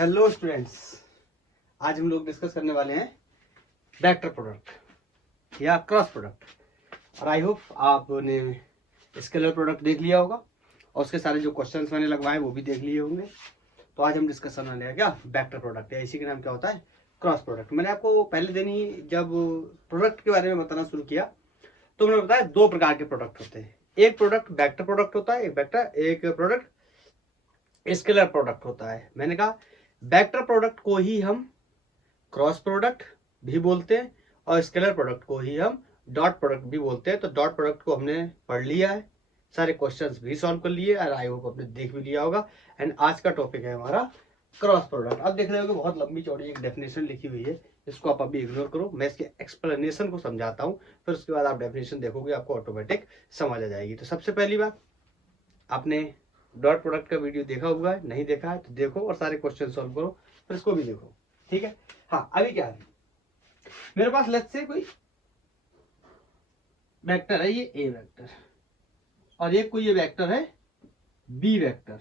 Hello students, आज हम लोग डिस्कस करने वाले हैं वेक्टर प्रोडक्ट या क्रॉस प्रोडक्ट। और आई होप आपने स्केलर प्रोडक्ट देख लिया होगा और उसके सारे जो क्वेश्चंस मैंने लगवाए वो भी देख लिए होंगे। तो आज हम डिस्कस करने वाले हैं क्या वेक्टर प्रोडक्ट, या इसी का नाम क्या होता है क्रॉस प्रोडक्ट। मैंने आपको पहले दिन ही जब प्रोडक्ट के बारे में बताना शुरू किया तो मैंने बताया दो प्रकार के प्रोडक्ट होते हैं। एक प्रोडक्ट वेक्टर प्रोडक्ट होता है, एक प्रोडक्ट स्केलर प्रोडक्ट होता है। मैंने कहा वेक्टर प्रोडक्ट को ही हम क्रॉस प्रोडक्ट भी बोलते हैं और स्केलर प्रोडक्ट को ही हम डॉट प्रोडक्ट भी बोलते हैं। तो डॉट प्रोडक्ट को हमने पढ़ लिया है, सारे क्वेश्चंस भी सॉल्व कर लिए और आई होप आपने देख भी लिया होगा। एंड आज का टॉपिक है हमारा क्रॉस प्रोडक्ट। अब देख रहे हो कि बहुत लंबी चौड़ी एक डेफिनेशन लिखी हुई है, इसको आप अभी इग्नोर करो, मैं इसके एक्सप्लेनेशन को समझाता हूँ, फिर उसके बाद आप डेफिनेशन देखोगे, आपको ऑटोमेटिक समझ आ जाएगी। तो सबसे पहली बात, आपने डॉट प्रोडक्ट का वीडियो देखा हुआ है, नहीं देखा है तो देखो और सारे क्वेश्चन सॉल्व करो, फिर इसको भी देखो, ठीक है। हाँ, अभी क्या है, मेरे पास लेट्स से कोई वेक्टर है, ये ए वेक्टर, और एक कोई ये वेक्टर है बी वेक्टर।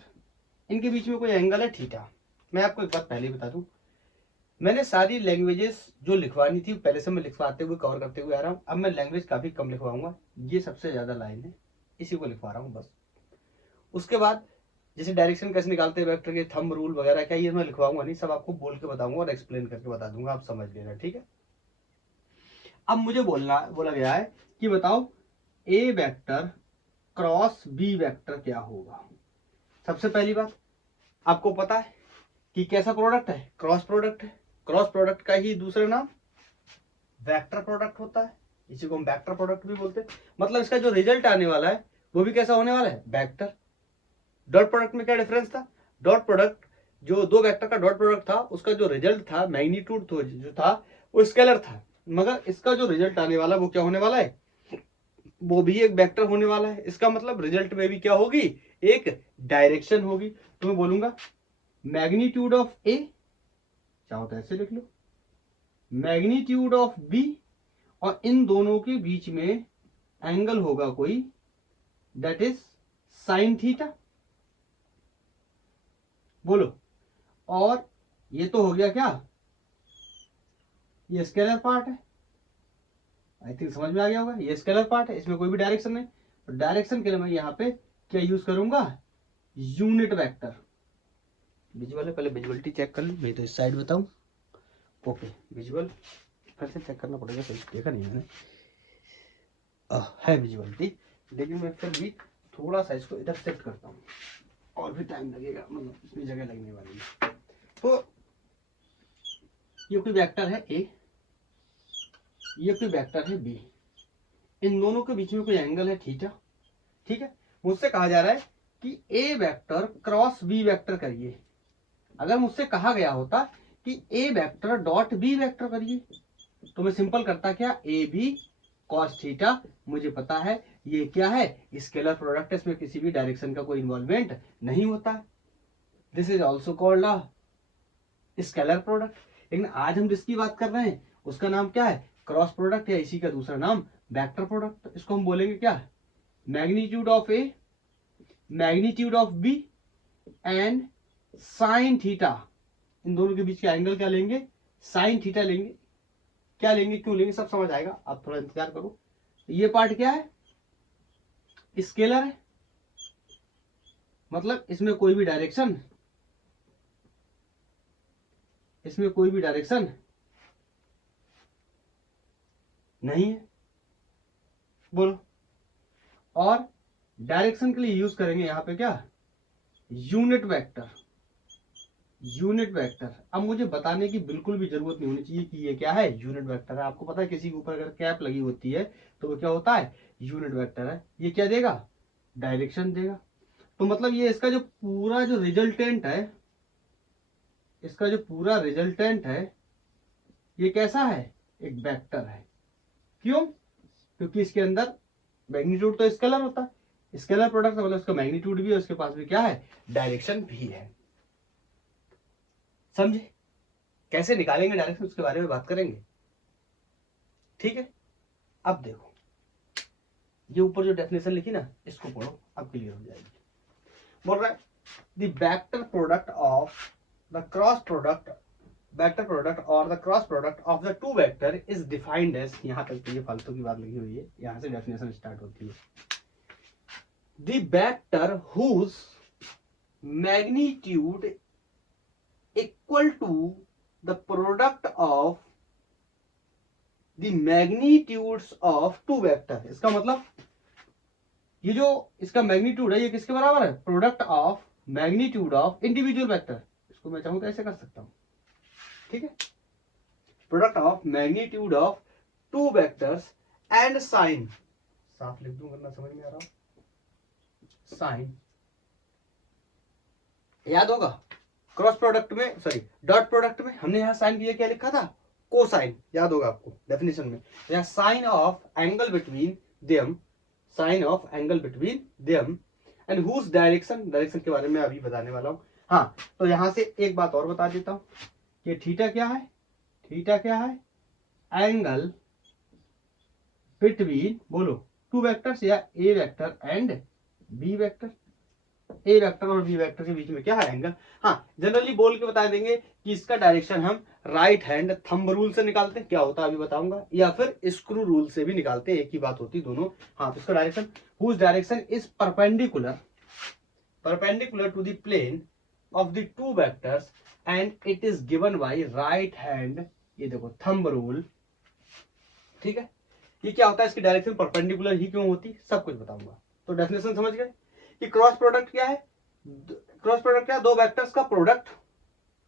इनके बीच में कोई एंगल है थीटा। मैं आपको एक बात पहले ही बता दूं, मैंने सारी लैंग्वेजेस जो लिखवानी थी पहले से मैं लिखवाते हुए कवर करते हुए आ रहा हूं। अब मैं लैंग्वेज काफी कम लिखवाऊंगा, ये सबसे ज्यादा लाइन है, इसी को लिखवा रहा हूं बस। उसके बाद जैसे डायरेक्शन कैसे निकालते हैं वेक्टर के, थंब रूल वगैरह क्या, ये मैं लिखवाऊंगा नहीं, सब आपको बोल के बताऊंगा और एक्सप्लेन करके बता दूंगा, आप समझ लेना, ठीक है। अब मुझे बोला गया है कि बताओ A vector cross B vector क्या होगा। सबसे पहली बात, आपको पता है कि कैसा प्रोडक्ट है, क्रॉस प्रोडक्ट है। क्रॉस प्रोडक्ट का ही दूसरा नाम वेक्टर प्रोडक्ट होता है, इसी को हम वेक्टर प्रोडक्ट भी बोलते हैं। मतलब इसका जो रिजल्ट आने वाला है वो भी कैसा होने वाला है, वेक्टर। डॉट प्रोडक्ट में क्या डिफरेंस था, डॉट प्रोडक्ट जो दो वेक्टर का डॉट प्रोडक्ट था उसका जो रिजल्ट था, मैग्नीट्यूड जो था वो स्केलर था, मगर इसका जो रिजल्ट आने वाला वो क्या होने वाला है, वो भी एक वेक्टर होने वाला है। इसका मतलब रिजल्ट में भी क्या होगी, एक डायरेक्शन होगी। तो मैं बोलूंगा मैग्नीट्यूड ऑफ ए, चाहो तो ऐसे लिख लो, मैग्नीट्यूड ऑफ बी, और इन दोनों के बीच में एंगल होगा कोई, दैट इज साइन थीटा। बोलो, और ये तो हो गया क्या, ये स्केलर पार्ट है, आई थिंक समझ में आ गया होगा, ये स्केलर पार्ट है, इसमें कोई भी डायरेक्शन नहीं। तो डायरेक्शन के लिए मैं यहाँ पे क्या यूज करूंगा, यूनिट वेक्टर। विजुअल है, पहले विजुअलिटी चेक कर लो, मैं तो इस साइड बताऊं। ओके, विजुअल फिर से चेक करना पड़ेगा, सही देखा नहीं मैंने, है विजुअलिटी, लेकिन मैं फिर भी थोड़ा सा इसको इधर सेट करता हूँ, और भी टाइम लगेगा, मतलब इसमें जगह लगने वाली है। तो ये कोई वेक्टर है ए, ये कोई वेक्टर है बी, इन दोनों के बीच में कोई एंगल है थीटा, ठीक है। मुझसे कहा जा रहा है कि ए वेक्टर क्रॉस बी वेक्टर करिए। अगर मुझसे कहा गया होता कि ए वेक्टर डॉट बी वेक्टर करिए तो मैं सिंपल करता क्या, ए बी कॉस थीटा। मुझे पता है ये क्या है, स्केलर प्रोडक्ट, इसमें किसी भी डायरेक्शन का कोई इन्वॉल्वमेंट नहीं होता है। This is also called a scalar product. लेकिन आज हम जिसकी बात कर रहे हैं उसका नाम क्या है, क्रॉस प्रोडक्ट, या इसी का दूसरा नाम वेक्टर प्रोडक्ट। इसको हम बोलेंगे क्या, magnitude of A, magnitude of B and sine theta. इन दोनों के बीच का एंगल क्या लेंगे, साइन थीटा लेंगे। क्या लेंगे, क्यों लेंगे, सब समझ आएगा, आप थोड़ा इंतजार करो। ये पार्ट क्या है, स्केलर है, मतलब इसमें कोई भी डायरेक्शन, इसमें कोई भी डायरेक्शन नहीं है। बोलो, और डायरेक्शन के लिए यूज करेंगे यहां पे क्या, यूनिट वेक्टर, यूनिट वेक्टर। अब मुझे बताने की बिल्कुल भी जरूरत नहीं होनी चाहिए कि ये क्या है, यूनिट वेक्टर है। आपको पता है किसी के ऊपर अगर कैप लगी होती है तो वो क्या होता है, यूनिट वेक्टर है। ये क्या देगा, डायरेक्शन देगा। तो मतलब ये इसका जो पूरा जो रिजल्टेंट है, इसका जो पूरा रिजल्टेंट है ये कैसा है, एक वेक्टर है। क्यों, क्योंकि इसके अंदर मैग्नीट्यूड तो स्केलर होता है, स्केलर प्रोडक्ट मतलब इसका मैग्नीट्यूड भी है, उसके पास भी क्या है, डायरेक्शन भी है। समझे, कैसे निकालेंगे डायरेक्शन उसके बारे में बात करेंगे, ठीक है। अब देखो, ये ऊपर जो डेफिनेशन लिखी ना, इसको पढ़ो, अब क्लियर हो जाएगी। बोल रहा है the vector product of the cross product vector product और the cross product of the two vector is defined as, यहाँ तक तो ये फालतू की बात लिखी हुई है, यहाँ से डेफिनेशन स्टार्ट होती है। The vector whose magnitude equal to the product of the magnitudes of two vector. इसका मतलब ये जो इसका मैग्नीट्यूड है ये किसके बराबर है? Product of magnitude of individual vector. इसको मैं चाहूं तो ऐसे कर सकता हूं, ठीक है, product of magnitude of two vectors and sine, साफ लिख दूं वरना समझ में आ रहा हो, साइन याद होगा क्रॉस प्रोडक्ट में, सॉरी डॉट प्रोडक्ट में हमने यहाँ साइन किया, क्या लिखा था? कोसाइन, याद होगा आपको डेफिनेशन में, या sine of angle between them, sine of angle between them and whose direction, direction के बारे में अभी बताने वाला हूं। हाँ, तो यहां से एक बात और बता देता हूं कि थीटा क्या है? थीटा क्या है? एंगल बिटवीन, बोलो, टू वेक्टर्स या A vector and B vector. A vector और बी वेक्टर के बीच में क्या है? एंगल। हाँ, जनरली बोल के बता देंगे कि इसका डायरेक्शन हम राइट हैंड थंब रूल से निकालते हैं, क्या होता है अभी बताऊंगा, या फिर स्क्रू रूल से भी निकालते हैं, एक ही बात होती दोनों। हाँ, तो इसका direction, whose direction is perpendicular, perpendicular to the plane of the two vectors and it is given by right hand, ये देखो थंब रूल, ठीक है। ये क्या होता है? इसकी डायरेक्शन परपेंडिकुलर ही क्यों होती, सब कुछ बताऊंगा। तो डेफिनेशन समझ गए कि क्रॉस प्रोडक्ट क्या है? क्रॉस प्रोडक्ट क्या है? दो वेक्टर्स का प्रोडक्ट,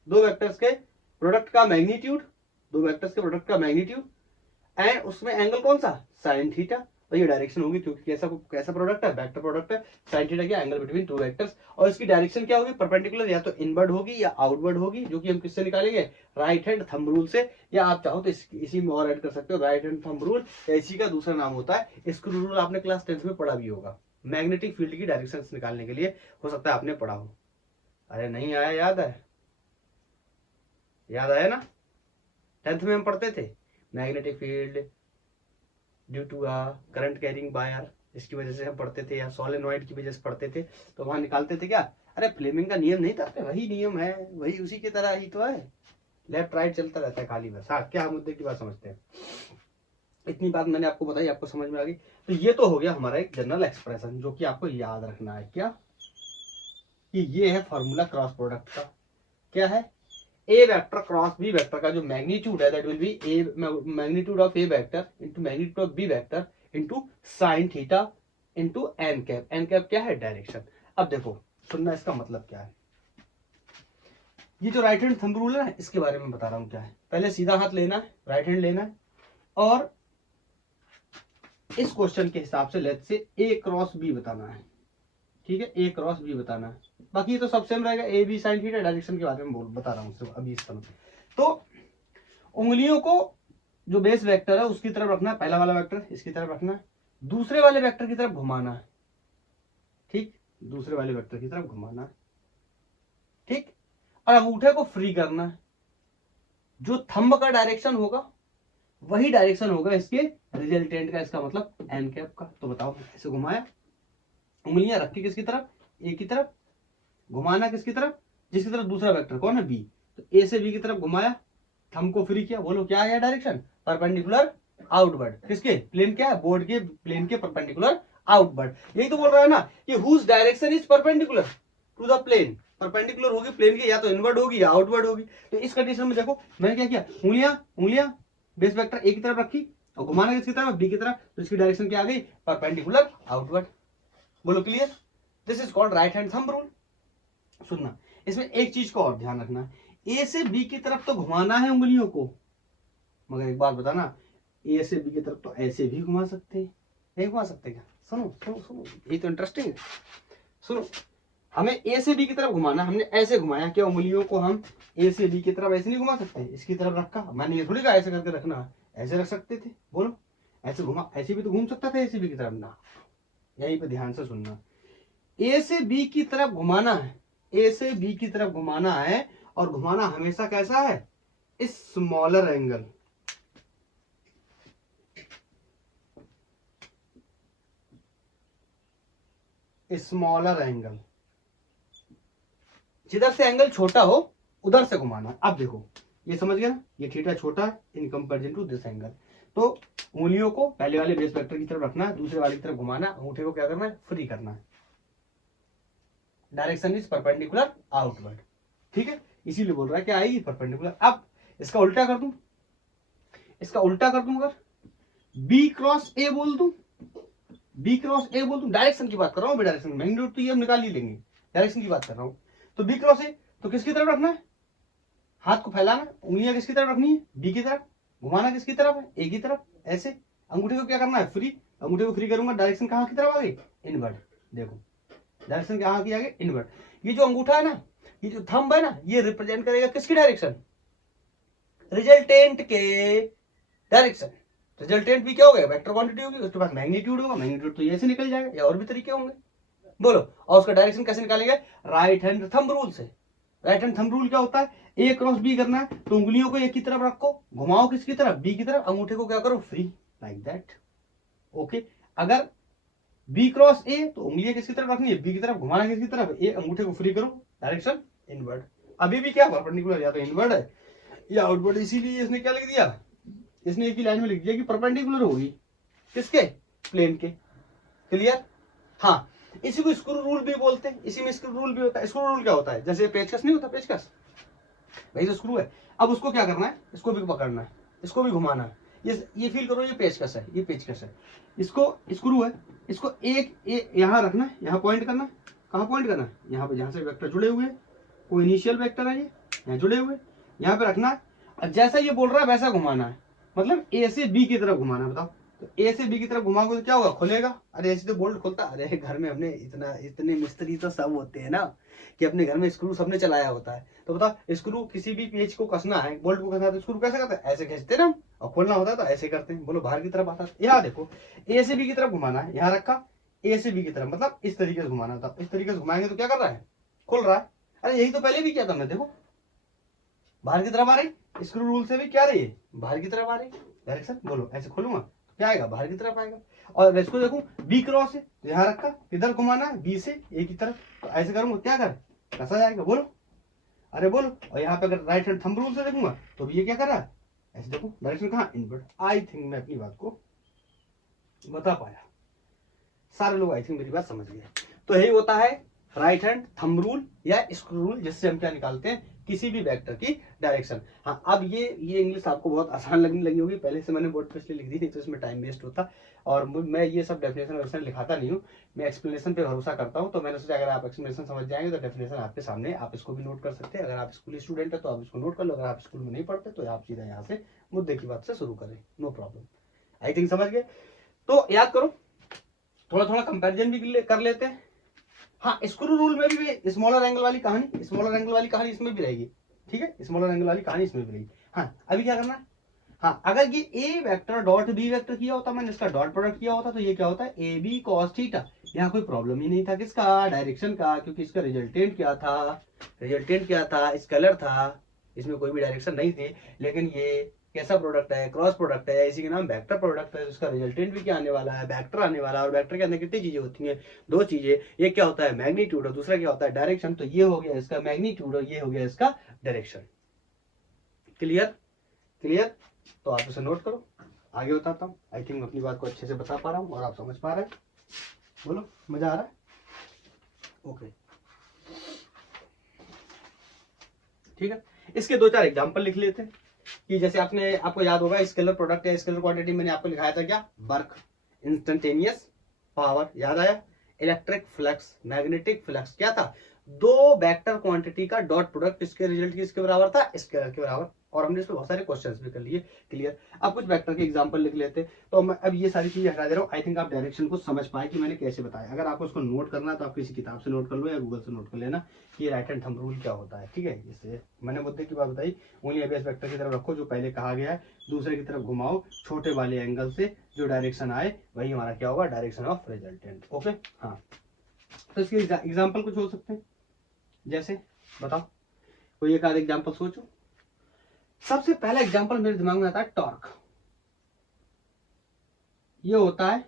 दो वेक्टर्स के प्रोडक्ट का मैग्नीट्यूड, दो वेक्टर्स के प्रोडक्ट का मैग्नीट्यूड एंड उसमें एंगल कौन सा? Sine theta. तो ये डायरेक्शन होगी, क्योंकि कैसा कैसा प्रोडक्ट है? वेक्टर प्रोडक्ट है। साइन थीटा क्या? Angle between two vectors. और इसकी डायरेक्शन क्या होगी? परपेंडिकुलर, या तो इनवर्ड होगी या आउटवर्ड होगी, जो कि हम किससे निकालेंगे? राइट हैंड थंब रूल से, या आप चाहो तो इसी में और ऐड कर सकते हो, राइट हैंड थंब रूल, या इसी का दूसरा नाम होता है स्क्रू रूल। आपने क्लास 10th में पढ़ा भी होगा, मैग्नेटिक फील्ड की डायरेक्शन निकालने के लिए, हो सकता है आपने पढ़ा हो। अरे नहीं आया? याद है? याद आया ना? 10th में हम पढ़ते थे magnetic field due to current carrying wire, इसकी वजह से हम पढ़ते थे, या सोलेनॉइड की वजह से पढ़ते थे, तो वहां निकालते थे क्या? अरे फ्लेमिंग का नियम नहीं था? अरे वही नियम है, वही उसी की तरह ही तो है, लेफ्ट राइट चलता रहता है खाली बस। हाँ, क्या मुद्दे की बात समझते हैं? इतनी बात मैंने आपको बताई, आपको समझ में आ गई। तो ये तो हो गया हमारा एक जनरल एक्सप्रेशन, जो कि आपको याद रखना है, क्या कि ये है फॉर्मूला क्रॉस प्रोडक्ट का। क्या है? A vector cross B vector का जो मैग्नीट्यूड है, that will be a magnitude of A vector into magnitude of B vector into sine theta into N cap. N cap क्या है? डायरेक्शन। अब देखो सुनना, इसका मतलब क्या है? ये जो राइट हैंड थंब रूल है ना, इसके बारे में बता रहा हूं क्या है। पहले सीधा हाथ लेना है, राइट हैंड लेना है, और इस क्वेश्चन के हिसाब से let's say A cross B बताना है, ठीक है, ए क्रॉस बी बताना है। बाकी ये तो सब सेम रहेगा, A B sine theta, direction के बारे में बता रहा हूँ सिर्फ अभी इस समय। तो उंगलियों को जो बेस वेक्टर है उसकी तरफ रखना है, पहला वाला वेक्टर इसकी तरफ रखना है, दूसरे वाले वेक्टर की तरफ घुमाना है, ठीक, दूसरे वाले वेक्टर की तरफ घुमाना है, ठीक, और अंगूठे को फ्री करना है। जो थंब का डायरेक्शन होगा वही डायरेक्शन होगा इसके रिजल्टेंट का, इसका मतलब एन कैप का। तो बताओ कैसे घुमाया? उंगलियां रखी किसकी तरफ? ए की तरफ, घुमाना किसकी तरफ? जिसकी तरफ दूसरा वेक्टर कौन है? बी। तो ए से बी की तरफ घुमाया, थंब को फ्री किया, बोलो क्या है डायरेक्शन? Perpendicular outward. किसके? प्लेन क्या है? बोर्ड के प्लेन के परपेंडिकुलर आउटवर्ड। यही तो बोल रहा है ना कि whose direction is perpendicular to the plane, perpendicular होगी प्लेन के, या तो इनवर्ड होगी या आउटवर्ड होगी। तो इस कंडीशन में देखो मैंने क्या किया, उंगलियां उंगलियां बेस वेक्टर ए की तरफ रखी और घुमाना किसकी तरफ? बी की तरफ। तो इसकी डायरेक्शन क्या आ गई? Perpendicular outward. बोलो clear? This is called right hand thumb rule. सुनना, इसमें एक चीज को और ध्यान रखना, ए से बी की तरफ तो घुमाना है उंगलियों को, मगर एक बात बताना, ए से बी की तरफ तो ऐसे भी घुमा सकते हैं, नहीं घुमा सकते क्या? सुनो सुनो सुनो, ये तो इंटरेस्टिंग है। सुनो, हमें ए से बी की तरफ घुमाना, हमने ऐसे घुमाया, क्या उंगलियों को हम ए से बी की तरफ ऐसे नहीं घुमा सकते? इसकी तरफ रखा, मैंने ये थोड़ी कहा ऐसे करके रखना, ऐसे रख सकते थे, बोलो ऐसे घुमा, ऐसे भी तो घूम सकता था ए से बी की तरफ ना। यहीं पे ध्यान से सुनना, ए से बी की तरफ घुमाना है, ए से बी की तरफ घुमाना है, और घुमाना हमेशा कैसा है? Smaller angle, smaller angle. जिधर से एंगल छोटा हो उधर से घुमाना है। अब देखो ये समझ गया ना, ये थीटा छोटा है in comparison to this angle. तो उंगलियों को पहले वाले बेस वेक्टर की तरफ रखना है, दूसरे वाले की तरफ घुमाना, अंगूठे को क्या करना है, फ्री करना है। डायरेक्शन इज परपेंडिकुलर आउटवर्ड, ठीक है, इसीलिए बोल रहा है कि आएगी परपेंडिकुलर। अब इसका उल्टा कर दूं, इसका उल्टा कर दूं, अगर बी क्रॉस ए बोल दूं, बी क्रॉस ए बोल दूं, डायरेक्शन की बात कर रहा हूं, डायरेक्शन मैग्नीट्यूड तो ये हम निकाल ही लेंगे, डायरेक्शन की बात कर रहा हूं। तो बी क्रॉस ए तो किसकी तरफ रखना है, हाथ को फैलाना, उंगलियां किसकी तरफ रखनी है, बी की तरफ, घुमाना किसकी तरफ है, ए की तरफ, ऐसे अंगूठे को क्या करना है, फ्री, अंगूठे को फ्री करूंगा, डायरेक्शन कहां की तरफ आ गई, इनवर्ड। देखो डायरेक्शन कहां की आ गई, इनवर्ड। ये जो अंगूठा है ना, ये जो थंब है ना, ये रिप्रेजेंट करेगा किसकी डायरेक्शन, रिजल्टेंट के डायरेक्शन। रिजल्टेंट भी क्या हो गया, वेक्टर क्वांटिटी होगी, उसके बाद मैग्नीट्यूड होगा, मैग्नीट्यूड तो ये से निकल जाएगा, या और भी तरीके होंगे, बोलो। और उसका डायरेक्शन कैसे निकालेंगे, राइट हैंड थंब रूल से। राइट हैंड थंब रूल क्या होता है, ए क्रॉस बी करना है तो उंगलियों को एक की तरफ रखो, घुमाओ किसकी तरफ, बी की तरफ, अंगूठे को क्या करो, फ्री, लाइक दैट। ओके, अगर बी क्रॉस ए तो उंगलियां किसकी तरफ रखनी है, बी की तरफ, घुमाना किसकी तरफ, ए, अंगूठे को फ्री करो, डायरेक्शन इनवर्ड। अभी भी क्या परपेंडिकुलर, या तो इनवर्ड है या आउटवर्ड, इसीलिए इसने क्या लिख दिया, इसने एक ही लाइन में लिख दिया कि परपेंडिकुलर होगी किसके, प्लेन के। क्लियर, हाँ, इसी को स्क्रू रूल भी बोलते हैं, इसी में स्क्रू रूल भी होता है। स्क्रू रूल क्या होता है, जैसे पेचकस नहीं होता, पेचकस भाई जो स्क्रू है, अब उसको क्या करना है, इसको भी पकड़ना है, इसको भी घुमाना है, ये फील करो, ये पेचकस है, ये पेचकस है, इसको स्क्रू है, इसको एक यहाँ रखना है, यहाँ पॉइंट करना है, कहाँ पॉइंट करना है, यहाँ पे जहाँ से वेक्टर जुड़े हुए हैं, वो इनिशियल वेक्टर है, ये यहाँ जुड़े हुए, यहाँ पे रखना है, और जैसा ये बोल रहा है वैसा घुमाना है, मतलब ए से बी की तरफ घुमाना है। बताओ, तो ए से बी की तरफ घुमाओगे तो क्या होगा, खुलेगा। अरे ऐसे तो बोल्ट खुलता, अरे घर में हमने इतने मिस्त्री तो सब होते हैं ना, कि अपने घर में स्क्रू सबने चलाया होता है। तो बताओ, स्क्रू किसी भी पेज को कसना है, बोल्ट को कसना है, तो स्क्रू कैसे करते हैं, ऐसे खींचते ना, और खोलना होता है तो ऐसे करते हैं। बोलो बाहर की तरफ आता है, यहाँ देखो ए से बी की तरफ घुमाना है, यहाँ रखा, ए से बी की तरफ, मतलब इस तरीके से घुमाना था, इस तरीके से घुमाएंगे तो क्या कर रहा है, खुल रहा है। अरे यही तो पहले भी किया था हमने, देखो बाहर की तरफ आ रही, स्क्रू रूल से भी क्या रही है, बाहर की तरफ आ रही डायरेक्शन। बोलो ऐसे खोलूंगा तो क्या आएगा, बाहर की तरफ आएगा। और इसको देखो बी क्रॉस है, यहाँ रखा, इधर घुमाना है बी से ए की तरफ, तो ऐसे करूंगा क्या कर, कैसा जाएगा, बोलो, अरे बोलो। और यहाँ पे अगर राइट हैंड थंब रूल से देखूंगा तो ये क्या कर रहा है, ऐसे देखो डायरेक्शन कहाँ, इनवर्ड। आई थिंक मैं अपनी बात को बता पाया, सारे लोग आई थिंक मेरी बात समझ गए। तो यही होता है राइट हैंड थंब रूल या स्क्रू रूल, जिससे हम क्या निकालते हैं, किसी भी वेक्टर की डायरेक्शन। हाँ, अब ये इंग्लिश आपको बहुत आसान लगने लगी होगी, पहले से मैंने बोर्ड पे इसलिए लिख दी, नहीं तो इसमें टाइम वेस्ट होता। और मैं ये सब डेफिनेशन वैसे लिखाता नहीं हूँ, मैं एक्सप्लेनेशन पे भरोसा करता हूँ। तो मैंने सोचा अगर आप एक्सप्लेनेशन समझ जाएंगे तो डेफिनेशन आपके सामने, आप इसको भी नोट कर सकते हैं। अगर आप स्कूल स्टूडेंट है तो आप इसको नोट कर लो, अगर आप स्कूल में नहीं पढ़ते तो आप सीधा यहाँ से मुद्दे की बात से शुरू करें, नो प्रॉब्लम। आई थिंक समझ गए। तो याद करो, थोड़ा थोड़ा कंपैरिजन भी कर लेते हैं। हाँ, स्क्रू रूल में भी स्मॉलर एंगल वाली कहानी, स्मॉलर एंगल वाली कहानी इसमें भी रहेगी, ठीक है, स्मॉलर एंगल वाली कहानी इसमें भी रहेगी। हाँ, अभी क्या करना है, हाँ, अगर ये ए वेक्टर डॉट बी वेक्टर किया होता, मैंने इसका डॉट प्रोडक्ट किया होता, तो ये क्या होता है, ए बी कॉस थीटा। यहाँ कोई प्रॉब्लम ही नहीं था किसका, डायरेक्शन का, क्योंकि इसका रिजल्टेंट क्या था, रिजल्टेंट क्या था, स्केलर था, इसमें कोई भी डायरेक्शन नहीं थी। लेकिन ये कैसा प्रोडक्ट है, क्रॉस प्रोडक्ट है, इसी के नाम वेक्टर प्रोडक्ट है, उसका रिजल्टेंट भी क्या आने वाला है, वेक्टर आने वाला है। और वेक्टर के अंदर कितनी चीजें होती हैं, दो चीजें, एक क्या होता है मैग्नीट्यूड और दूसरा क्या होता है डायरेक्शन। तो ये हो गया इसका मैग्नीट्यूड और ये हो गया इसका डायरेक्शन। Clear, clear. तो आप इसे नोट करो, आगे बताता हूँ। आई थिंक अपनी बात को अच्छे से बता पा रहा हूँ और आप समझ पा रहे हैं, बोलो मजा आ रहा है, ओके, ठीक है। इसके दो चार एग्जांपल लिख लेते हैं कि जैसे आपको याद होगा स्केलर प्रोडक्ट या स्केलर क्वांटिटी मैंने आपको लिखाया था क्या, वर्क, इंस्टेंटेनियस पावर, याद आया, इलेक्ट्रिक फ्लक्स, मैग्नेटिक फ्लक्स, क्या था, दो वेक्टर क्वांटिटी का डॉट प्रोडक्ट इसके रिजल्ट किसके बराबर था, स्केलर के बराबर। और हमने इसमें बहुत सारे क्वेश्चंस भी कर लिए। क्लियर। अब कुछ वेक्टर के एग्जांपल लिख लेते हैं। तो मैं अब ये सारी चीजें हटा दे रहा हूँ। आई थिंक आप डायरेक्शन को समझ पाए कि मैंने कैसे बताया। अगर आपको उसको नोट करना है तो आप किसी किताब से नोट कर लो या गूगल से नोट कर लेना कि राइट हैंड थंब रूल क्या होता है, ठीक है। इससे मैंने मुद्दे की बात बताई, उंगली बेस वेक्टर की तरफ रखो जो पहले कहा गया है, दूसरे की तरफ घुमाओ छोटे वाले एंगल से, जो डायरेक्शन आए वही हमारा क्या होगा, डायरेक्शन ऑफ रिजल्टेंट। ओके, हाँ। तो इसके एग्जाम्पल कुछ हो सकते हैं, जैसे बताओ, कोई एक आध एग्जाम्पल सोचो। सबसे पहला एग्जाम्पल मेरे दिमाग में आता है टॉर्क। ये होता है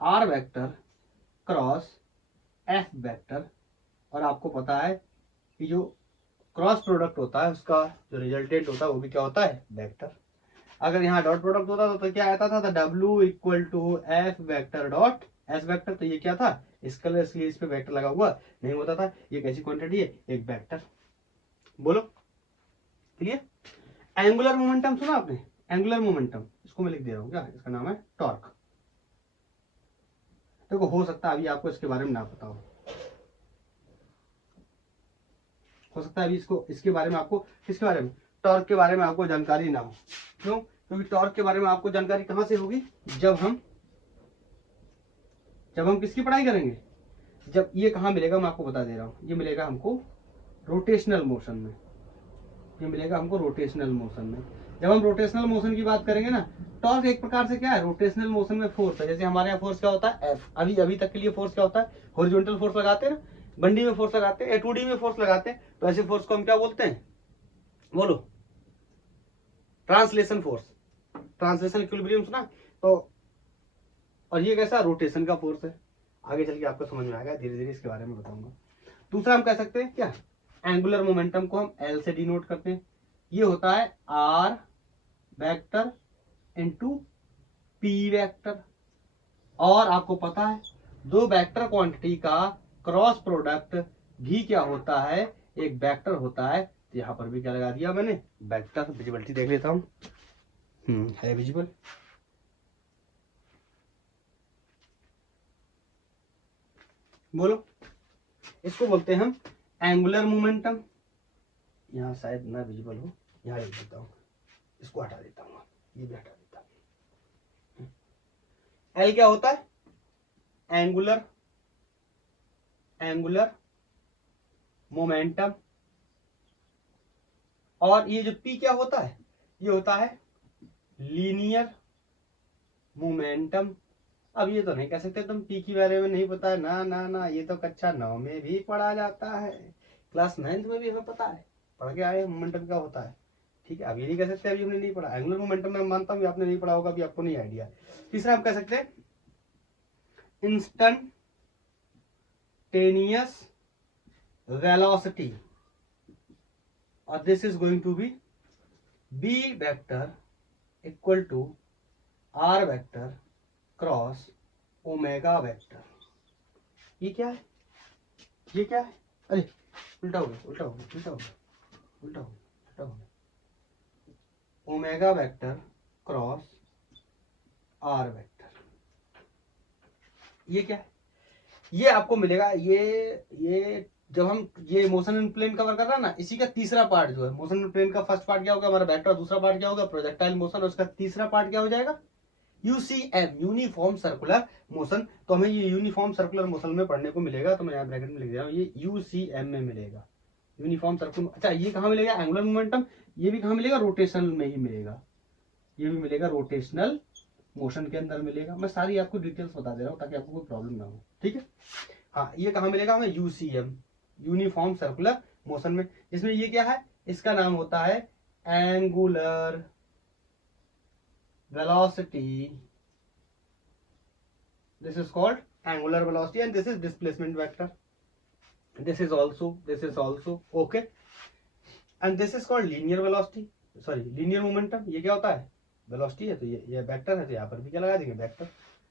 R vector cross F vector, और आपको पता है कि जो क्रॉस प्रोडक्ट होता है उसका जो रिजल्टेंट होता है वो भी क्या होता है, वेक्टर। अगर यहाँ डॉट प्रोडक्ट होता तो क्या आता था, W equal to F vector dot S vector. तो ये क्या था, स्केलर, इसलिए इस पे वेक्टर लगा हुआ नहीं होता था। ये कैसी क्वांटिटी है, एक वेक्टर। बोलो क्लियर। एंगुलर मोमेंटम सुना आपने, एंगुलर मोमेंटम, इसको मैं लिख दे रहा हूँ, क्या इसका नाम है, टॉर्क। देखो हो सकता है अभी आपको इसके बारे में ना पता हो सकता है अभी इसके बारे में आपको, किसके बारे में, टॉर्क के बारे में आपको जानकारी ना हो। क्यों, क्योंकि टॉर्क के बारे में आपको जानकारी कहां से होगी, जब हम किसकी पढ़ाई करेंगे, जब ये कहां मिलेगा, मैं आपको बता दे रहा हूं, ये मिलेगा हमको रोटेशनल मोशन में, ये मिलेगा हमको रोटेशनल मोशन में। जब हम रोटेशनल मोशन की बात करेंगे ना, टॉर्क एक प्रकार से क्या है, रोटेशनल मोशन में फोर्स है। जैसे हमारे यहाँ फोर्स क्या होता है, एफ। अभी तक के लिए फोर्स क्या होता है, हॉरिजॉन्टल फोर्स लगाते हैं ना, बंडी में फोर्स लगाते हैं, 2D में फोर्स लगाते हैं, तो ऐसे फोर्स को हम क्या बोलते हैं, बोलो, ट्रांसलेशन फोर्स, ट्रांसलेशन इक्विलिब्रियम सुना तो। और ये कैसा, रोटेशन का फोर्स है। आगे चल के आपको समझ में आएगा, धीरे धीरे इसके बारे में बताऊंगा। दूसरा हम कह सकते हैं क्या, एंगुलर मोमेंटम को हम एल से डिनोट करते हैं। ये होता है R vector into P vector. और आपको पता है दो वेक्टर क्वांटिटी का क्रॉस प्रोडक्ट भी क्या होता है, एक वेक्टर होता है। तो यहां पर भी क्या लगा दिया मैंने, वेक्टर। विजिबिलिटी देख लेता हूं, है विजिबल। बोलो, इसको बोलते हैं हम एंगुलर मोमेंटम। यहां शायद ना विजिबल हो, यहां लिख देता हूं, इसको हटा देता हूं, ये भी हटा देता हूं। एल क्या होता है, एंगुलर मोमेंटम। और ये जो पी क्या होता है, ये होता है लीनियर मोमेंटम। अब ये तो नहीं कह सकते तुम पी के बारे में नहीं पता है, ना ना ना, ये तो कक्षा 9 में भी पढ़ा जाता है, क्लास 9th में भी हमें पता है, पढ़ के आए मोमेंटम क्या होता है। ठीक है, अब ये नहीं कह सकते अभी हमने नहीं पढ़ा। एंगुलर मोमेंटम में मानता हूँ आपने नहीं पढ़ा होगा, अभी आपको नहीं आइडिया। तीसरा हम कह सकते हैं इंस्टेंटेनियस वेलोसिटी, और this is going to be B vector equal to R vector cross omega vector. ये क्या है, ये क्या है, अरे उल्टा हो गया, उल्टा हो गया, उल्टा हो गया, उल्टा हो गया, उल्टा हो गया। Omega vector cross R vector, ये क्या है, ये आपको मिलेगा। ये जब हम ये मोशन इन प्लेन कवर कर रहा है ना, इसी का तीसरा पार्ट जो है, मोशन इन प्लेन का फर्स्ट पार्ट क्या होगा हमारा वेक्टर, दूसरा पार्ट क्या होगा प्रोजेक्टाइल मोशन, उसका तीसरा पार्ट क्या हो जाएगा यूसीएम, यूनिफॉर्म सर्कुलर मोशन। तो हमें ये यूनिफॉर्म सर्कुलर मोशन में पढ़ने को मिलेगा, तो मैं यहाँ ब्रैकेट में लिख दे रहा हूँ, ये यूसीएम में मिलेगा, यूनिफॉर्म सर्कुलर। अच्छा, ये कहाँ मिलेगा एंगुलर मोमेंटम, ये भी कहाँ मिलेगा, रोटेशनल में ही मिलेगा, ये भी मिलेगा रोटेशनल मोशन के अंदर मिलेगा। मैं सारी आपको डिटेल्स बता दे रहा हूँ ताकि आपको कोई प्रॉब्लम ना हो, ठीक है। हाँ, ये कहाँ मिलेगा हमें, यूसीएम, यूनिफॉर्म सर्कुलर मोशन में, जिसमें ये क्या है, इसका नाम होता है angular velocity. This is called angular velocity and this is displacement vector. This is also okay, and this is called linear velocity, sorry linear momentum. ये क्या होता है, वेलोसिटी है, तो ये वेक्टर है, तो यहाँ पर भी क्या लगा देंगे, वेक्टर।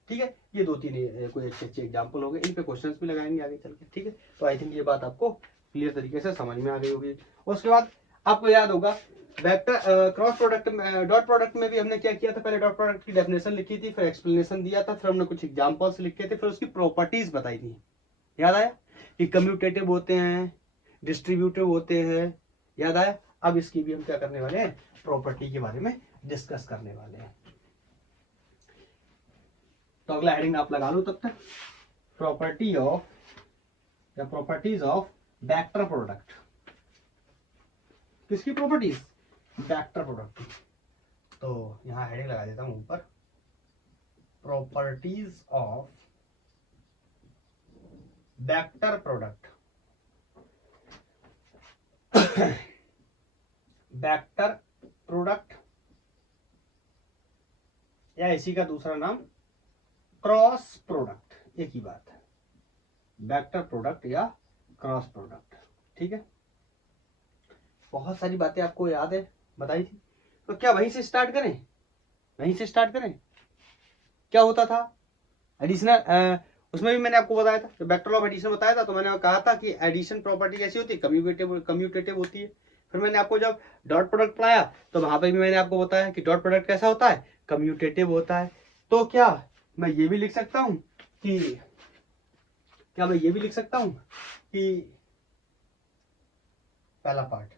ठीक है, ये दो तीन कोई अच्छे एग्जांपल हो गए, इन पे क्वेश्चंस भी लगाएंगे आगे चल के। ठीक है, तो आई थिंक ये बात आपको क्लियर तरीके से समझ में आ गई होगी। उसके बाद आपको याद होगा वेक्टर क्रॉस प्रोडक्ट में, डॉट प्रोडक्ट में भी हमने क्या किया था, पहले डॉट प्रोडक्ट की डेफिनेशन लिखी थी, फिर एक्सप्लेनेशन दिया था, फिर हमने कुछ एग्जांपल्स लिखे थे, फिर उसकी प्रॉपर्टीज बताई थी। याद आया कि कम्यूटेटिव होते हैं, डिस्ट्रीब्यूटिव होते हैं, याद आया। अब इसकी भी हम क्या करने वाले हैं, प्रॉपर्टी के बारे में डिस्कस करने वाले हैं। तो अगला हेडिंग आप लगा लो तब तक, प्रॉपर्टी ऑफ या प्रॉपर्टीज ऑफ वेक्टर प्रोडक्ट। किसकी प्रॉपर्टीज, वेक्टर प्रोडक्ट। तो यहां हेडिंग लगा देता हूं ऊपर, properties of vector product. Vector product या इसी का दूसरा नाम क्रॉस प्रोडक्ट, एक ही बात है, वेक्टर प्रोडक्ट या क्रॉस प्रोडक्ट। ठीक है, बहुत सारी बातें आपको याद है, बताई थी। तो क्या वहीं से स्टार्ट करें, वहीं से स्टार्ट करें। क्या होता था एडिशनल, उसमें भी मैंने आपको बताया था, जब वेक्टर ऑफ एडिशन बताया था तो मैंने कहा था कि एडिशन प्रॉपर्टी कैसी होती है, कम्यूटेटिव होती है। फिर मैंने आपको जब डॉट प्रोडक्ट पढ़ाया तो वहां पे भी मैंने आपको बताया कि डॉट प्रोडक्ट कैसा होता है, कम्यूटेटिव होता है। तो क्या मैं ये भी लिख सकता हूं कि पहला पार्ट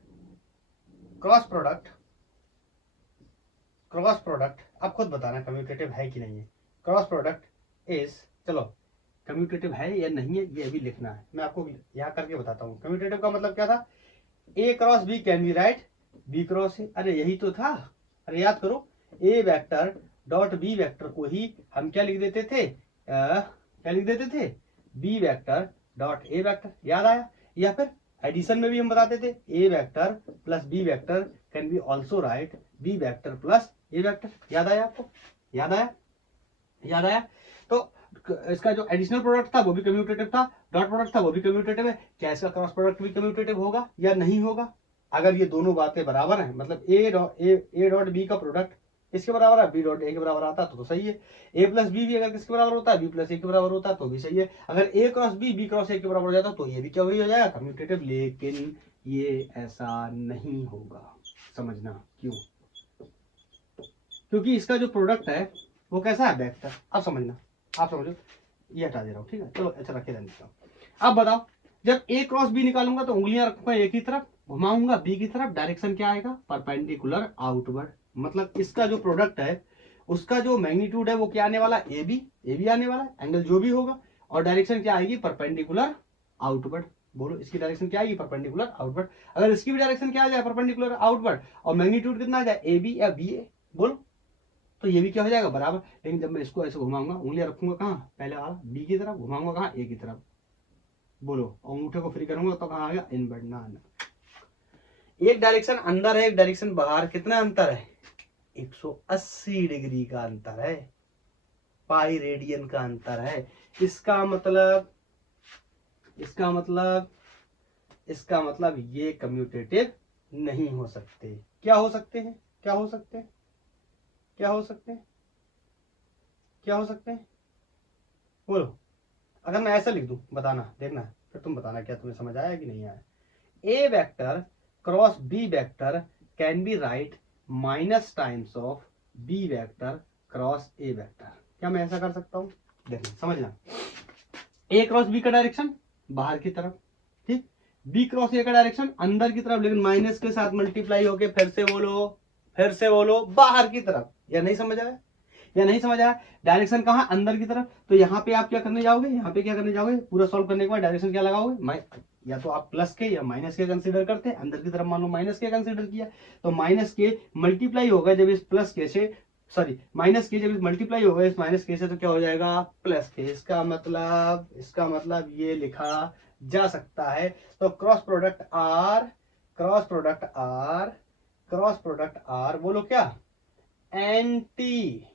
क्रॉस प्रोडक्ट आप खुद बताना कम्यूटेटिव है कि नहीं है। क्रॉस प्रोडक्ट इज, चलो कम्यूटेटिव है या नहीं है ये भी लिखना है, मैं आपको यहाँ करके बताता हूँ। कम्यूटेटिव का मतलब क्या था, A cross B can be write B cross A, अरे यही तो था। अरे याद करो, A vector dot B vector को ही हम क्या लिख देते थे, B vector dot A vector, याद आया। या फिर एडिशन में भी हम बताते थे A vector plus B vector can be also write B vector plus A vector, याद आया आपको, याद आया। तो इसका जो एडिशनल प्रोडक्ट था वो भी कम्यूटेटिव था, डॉट प्रोडक्ट था वो भी कम्यूटेटिव है। क्या इसका क्रॉस प्रोडक्ट भी कम्यूटेटिव होगा या नहीं होगा? अगर ये दोनों बातें बराबर हैं, मतलब ए डॉट बी का प्रोडक्ट इसके बराबर है, बी डॉट ए के बराबर आता तो सही है। ए प्लस बी भी अगर किसके बराबर होता है, बी प्लस ए के बराबर होता है तो भी सही है। अगर A cross B B cross A के बराबर हो जाता तो ये भी क्या हो जाएगा, कम्यूटेटिव। लेकिन ये ऐसा नहीं होगा, समझना क्यों? क्योंकि इसका जो प्रोडक्ट है वो कैसा है, वेक्टर। अब समझना, आप समझो, ये हटा दे रहा हूँ, ठीक है, चलो अच्छा रखे रहने देता हूँ। अब बताओ, जब ए क्रॉस बी निकालूंगा तो उंगलियां रखूंगा एक ही तरफ, घुमाऊंगा बी की तरफ, डायरेक्शन क्या आएगा, परपेंडिकुलर आउटवर्ड। मतलब इसका जो प्रोडक्ट है उसका जो मैग्नीट्यूड है वो क्या आने वाला, ए बी आने वाला है, एंगल जो भी होगा, और डायरेक्शन क्या आएगी, परपेंडिकुलर आउटवर्ड। बोलो इसकी डायरेक्शन क्या आएगी, परपेंडिकुलर आउटवर्ड। अगर इसकी भी डायरेक्शन क्या आ जाए, परपेंडिकुलर आउटवर्ड, और मैग्नीट्यूड कितना आ जाए, ए बी या बी ए, बोलो तो ये भी क्या हो जाएगा, बराबर। लेकिन जब मैं इसको ऐसे घुमाऊंगा, उंगलियां रखूंगा कहाँ, पहले वाला बी की तरफ, घुमाऊंगा कहाँ, ए की तरफ, बोलो, और अंगूठे को फ्री करूंगा तो कहाँ आ गया, इनवर्ट ना आना। एक डायरेक्शन अंदर है, एक डायरेक्शन बाहर, कितना अंतर है, 180 डिग्री का अंतर है, पाई रेडियन का अंतर है। इसका मतलब ये कम्यूटेटिव नहीं हो सकते। क्या हो सकते हैं, बोलो। अगर मैं ऐसा लिख दूं, बताना, देखना फिर तुम बताना क्या तुम्हें समझ आया कि नहीं आया। A vector cross B vector can be write minus times of B vector cross A vector. क्या मैं ऐसा कर सकता हूं, देखना समझना। ए क्रॉस बी का डायरेक्शन बाहर की तरफ, ठीक, बी क्रॉस ए का डायरेक्शन अंदर की तरफ, लेकिन माइनस के साथ मल्टीप्लाई होके फिर से बोलो बाहर की तरफ। या नहीं समझ आया, डायरेक्शन कहाँ, अंदर की तरफ। तो यहाँ पे आप क्या करने जाओगे, पूरा सॉल्व करने के बाद डायरेक्शन क्या लगाओगे, या तो आप प्लस के या माइनस के कंसीडर करते हैं। अंदर की तरफ मान लो माइनस के कंसीडर किया तो माइनस के मल्टीप्लाई होगा जब इस प्लस के से, सॉरी माइनस के जब इस मल्टीप्लाई होगा इस माइनस के से तो क्या हो जाएगा, प्लस के। इसका मतलब ये लिखा जा सकता है। तो क्रॉस प्रोडक्ट आर बोलो क्या, एंटी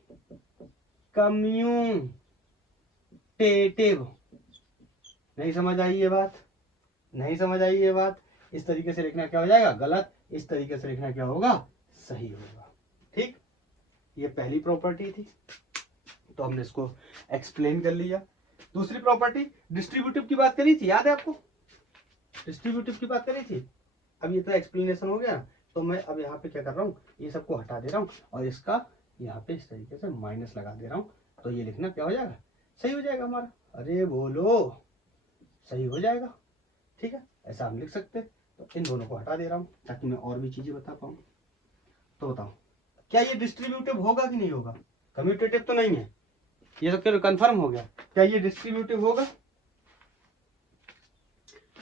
कम्यूटेटिव। नहीं समझ आई ये बात, इस तरीके से लिखना क्या हो जाएगा, गलत। इस तरीके से लिखना क्या होगा, सही होगा। ठीक, ये पहली प्रॉपर्टी थी तो हमने इसको एक्सप्लेन कर लिया। दूसरी प्रॉपर्टी डिस्ट्रीब्यूटिव की बात करी थी, याद है आपको, डिस्ट्रीब्यूटिव की बात करी थी। अब ये तो एक्सप्लेनेशन हो गया, तो मैं अब यहाँ पे क्या कर रहा हूँ, ये सबको हटा दे रहा हूँ और इसका यहाँ पे इस तरीके से माइनस लगा दे रहा हूँ। तो ये लिखना क्या हो जाएगा, सही हो जाएगा हमारा। अरे बोलो, सही हो जाएगा। ठीक है, ऐसा हम लिख सकते हैं। तो इन दोनों को हटा दे रहा हूँ ताकि मैं और भी चीजें बता पाऊँ। तो बताओ क्या ये डिस्ट्रीब्यूटिव होगा कि नहीं होगा, कम्यूटेटिव तो नहीं है, ये तो कंफर्म हो गया। क्या ये डिस्ट्रीब्यूटिव होगा,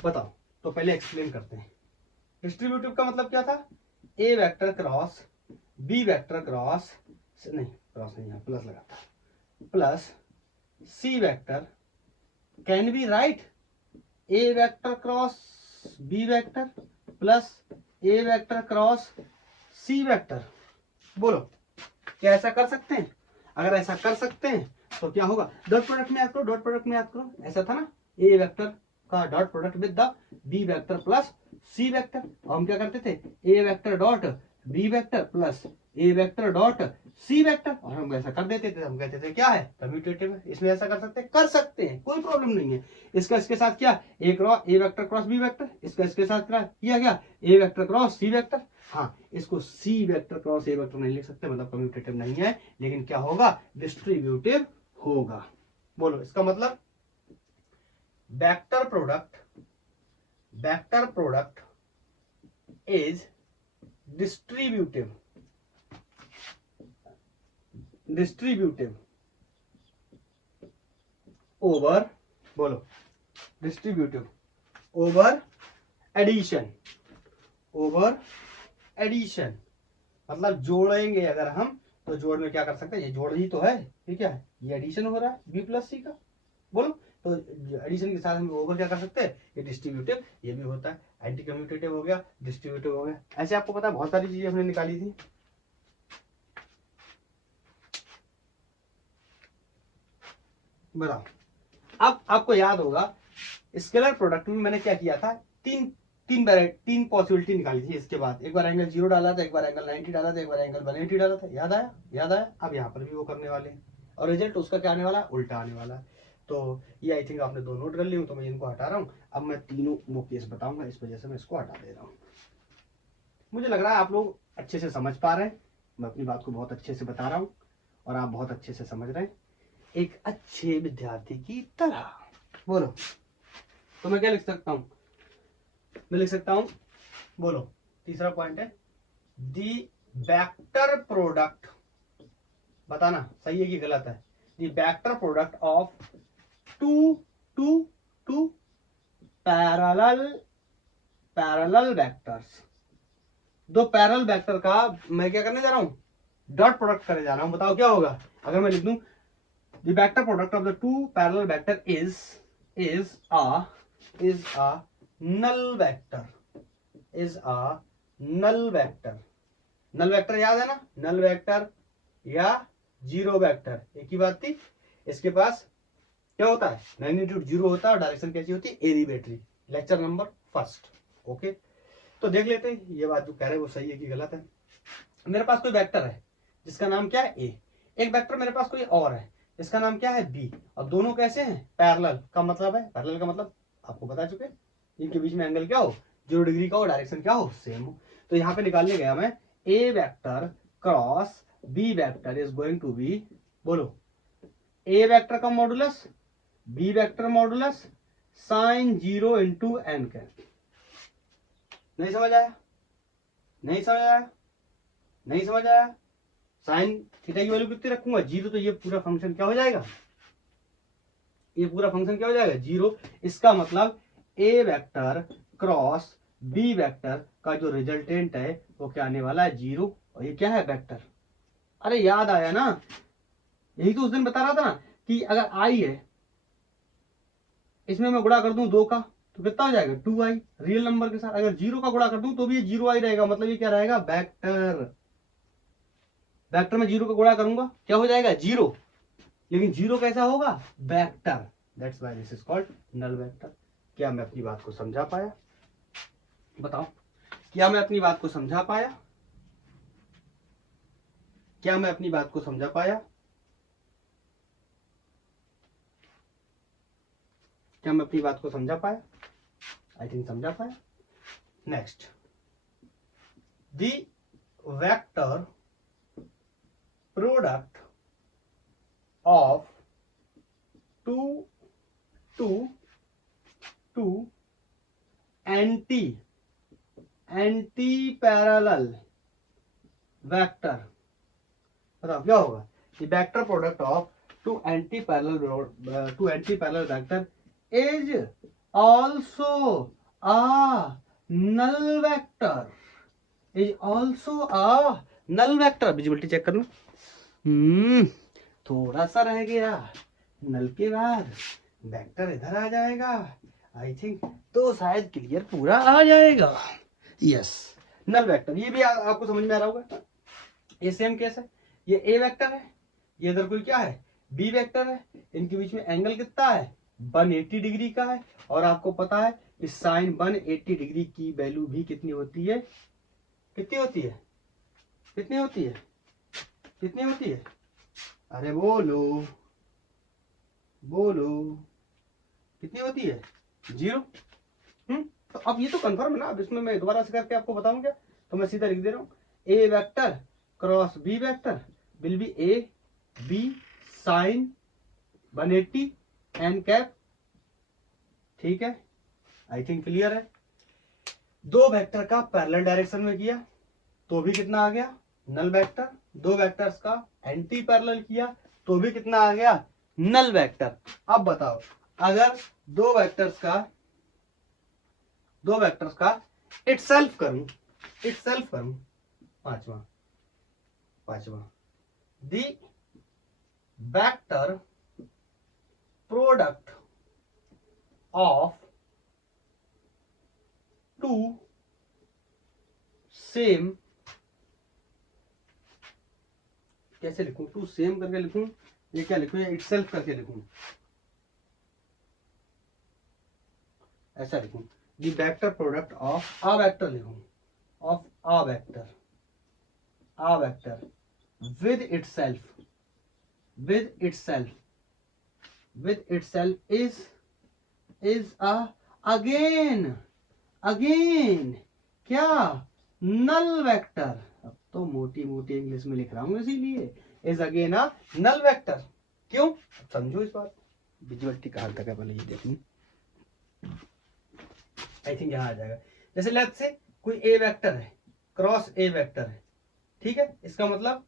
बताओ। तो पहले एक्सप्लेन करते हैं। डिस्ट्रीब्यूटिव का मतलब क्या था, A vector cross B vector cross, नहीं क्रॉस नहीं, प्लस लगाता, plus C vector can be write A vector cross B vector plus A vector cross C vector. बोलो क्या ऐसा कर सकते हैं? अगर ऐसा कर सकते हैं तो क्या होगा, डॉट प्रोडक्ट में याद करो, ऐसा था ना, ए वेक्टर का dot product with the B vector plus C vector. हम क्या करते थे, A vector dot B vector plus A vector dot C vector, और हम ऐसा कर देते थे। हम कहते थे क्या है, कम्यूटेटिव है। इसमें ऐसा कर सकते हैं, कोई प्रॉब्लम नहीं है। इसका इसके साथ क्या, ए वेक्टर क्रॉस बी वेक्टर, इसका इसके साथ क्या किया गया, ए वेक्टर क्रॉस सी वेक्टर। हाँ, इसको C vector cross A vector नहीं लिख सकते, मतलब कम्यूटेटिव नहीं है, लेकिन क्या होगा, डिस्ट्रीब्यूटिव होगा। बोलो इसका मतलब, vector product is distributive over, बोलो डिस्ट्रीब्यूटिव ओवर एडिशन, मतलब जोड़ेंगे अगर हम, तो जोड़ में क्या कर सकते हैं, ये जोड़ ही तो है, ये क्या है, ये एडिशन हो रहा है बी प्लस सी का। बोलो, तो एडिशन के साथ हम ओवर क्या कर सकते हैं, ये डिस्ट्रीब्यूटिव, ये भी होता है। एंटी कम्यूटेटिव हो गया, डिस्ट्रीब्यूटिव हो गया। ऐसे आपको पता है बहुत सारी चीजें हमने निकाली थी। बताओ, अब आपको याद होगा स्केलर प्रोडक्ट में मैंने क्या किया था, तीन पॉसिबिलिटी निकाली थी। इसके बाद एक बार एंगल 0 डाला था, एक बार एंगल 90 डाला था, एक बार एंगल 180 डाला था। याद आया। अब यहाँ पर भी वो करने वाले हैं, और रिजल्ट उसका क्या आने वाला है, उल्टा आने वाला है। तो ये आई थिंक आपने 2 नोट कर ली हूँ, तो मैं इनको हटा रहा हूँ। अब मैं तीनों वो केस बताऊंगा, इस वजह से मैं इसको हटा दे रहा हूँ। मुझे लग रहा है आप लोग अच्छे से समझ पा रहे हैं, मैं अपनी बात को बहुत अच्छे से बता रहा हूँ, और आप बहुत अच्छे से समझ रहे हैं, एक अच्छे विद्यार्थी की तरह। बोलो, तो मैं क्या लिख सकता हूं, मैं लिख सकता हूं, बोलो तीसरा पॉइंट है, दी वेक्टर प्रोडक्ट, बताना सही है कि गलत है, the vector product of two parallel vectors, 2 parallel vector का मैं क्या करने जा रहा हूं, डॉट प्रोडक्ट करने जा रहा हूं। बताओ क्या होगा, अगर मैं लिख दूं the vector product of the 2 parallel vector is a null vector, null vector याद है ना, null vector या जीरो वेक्टर एक ही बात थी। इसके पास क्या होता है, मैग्नीट्यूड 0 होता है, और डायरेक्शन कैसी होती है, एरिबेटरी। Lecture number 1। ओके, तो देख लेते हैं ये बात जो कह रहे हैं वो सही है कि गलत है। मेरे पास कोई वेक्टर है जिसका नाम क्या है ए, एक वेक्टर मेरे पास कोई और है इसका नाम क्या है बी, और दोनों कैसे हैं, पैरेलल का मतलब है, पैरेलल का मतलब आपको बता चुके, इनके बीच में एंगल क्या हो, 0 डिग्री का हो, डायरेक्शन क्या हो, सेम हो। तो यहाँ पे निकालने गया मैं, A vector cross B vector is going to be, बोलो ए वेक्टर का modulus B vector modulus sine 0 into N cap. नहीं समझ आया, साइन थीटा की वैल्यू कितनी रखूंगा, 0, तो ये पूरा फंक्शन क्या हो जाएगा, 0। इसका मतलब A vector cross B vector का जो रिजल्टेंट है वो क्या आने वाला है, 0, और ये क्या है, वेक्टर। अरे याद आया ना, यही तो उस दिन बता रहा था ना कि अगर आई है, इसमें मैं गुणा कर दूं 2 का, तो कितना हो जाएगा, 2i रियल नंबर के साथ। अगर 0 का गुणा कर दूं तो भी ये 0i रहेगा, मतलब ये क्या रहेगा, वेक्टर में 0 का गुणा करूंगा क्या हो जाएगा, 0, लेकिन 0 कैसा होगा, vector. That's why this is called null vector. क्या मैं अपनी बात को समझा पाया, बताओ, क्या मैं अपनी बात को समझा पाया, आई थिंक समझा पाया। Next, the vector product of two anti parallel vector, बताओ क्या होगा, the vector product of two anti parallel vector is also a null vector. Visibility check करना, थोड़ा सा रह गया, नल के बाद वेक्टर इधर आ जाएगा, आई थिंक तो शायद क्लियर पूरा आ जाएगा। यस, नल वेक्टर, ये भी आपको समझ में आ रहा होगा। ये सेम केस है, ये ए वेक्टर है, ये इधर कोई क्या है, बी वेक्टर है, इनके बीच में एंगल कितना है, 180 डिग्री का है, और आपको पता है कि साइन 180 डिग्री की वैल्यू भी कितनी होती है, कितनी होती है, कितनी होती है, कितनी होती है, अरे बोलो बोलो, कितनी होती है, 0। तो अब ये तो कंफर्म है ना, अब इसमें मैं दोबारा से करके आपको बताऊंगा, तो मैं सीधा लिख दे रहा हूँ, A vector cross B vector will be A B sine 180 N cap. ठीक है, आई थिंक क्लियर है। दो वेक्टर का पैरेलल डायरेक्शन में किया तो भी कितना आ गया, नल वेक्टर। दो वेक्टर्स का एंटी पैरेलल किया तो भी कितना आ गया, नल वेक्टर। अब बताओ, अगर दो वेक्टर्स का इटसेल्फ करूं, पांचवा the vector product of two same, कैसे लिखूं, टू सेम करके लिखूं, ये क्या लिखूं, या इटसेल्फ करके लिखूं, ऐसा लिखूं, the vector product of a vector लिखूं, of a vector with itself is a again क्या, नल वेक्टर। अब तो मोटी इंग्लिश में लिख रहा हूं, इसीलिए is again a null vector. क्यों, समझो इस बात, विजुअलिटी कहां तक है पहले ये देखूं, आई थिंक यहां आ जाएगा। जैसे लेट्स से कोई ए वेक्टर है क्रॉस ए वेक्टर है, ठीक है, इसका मतलब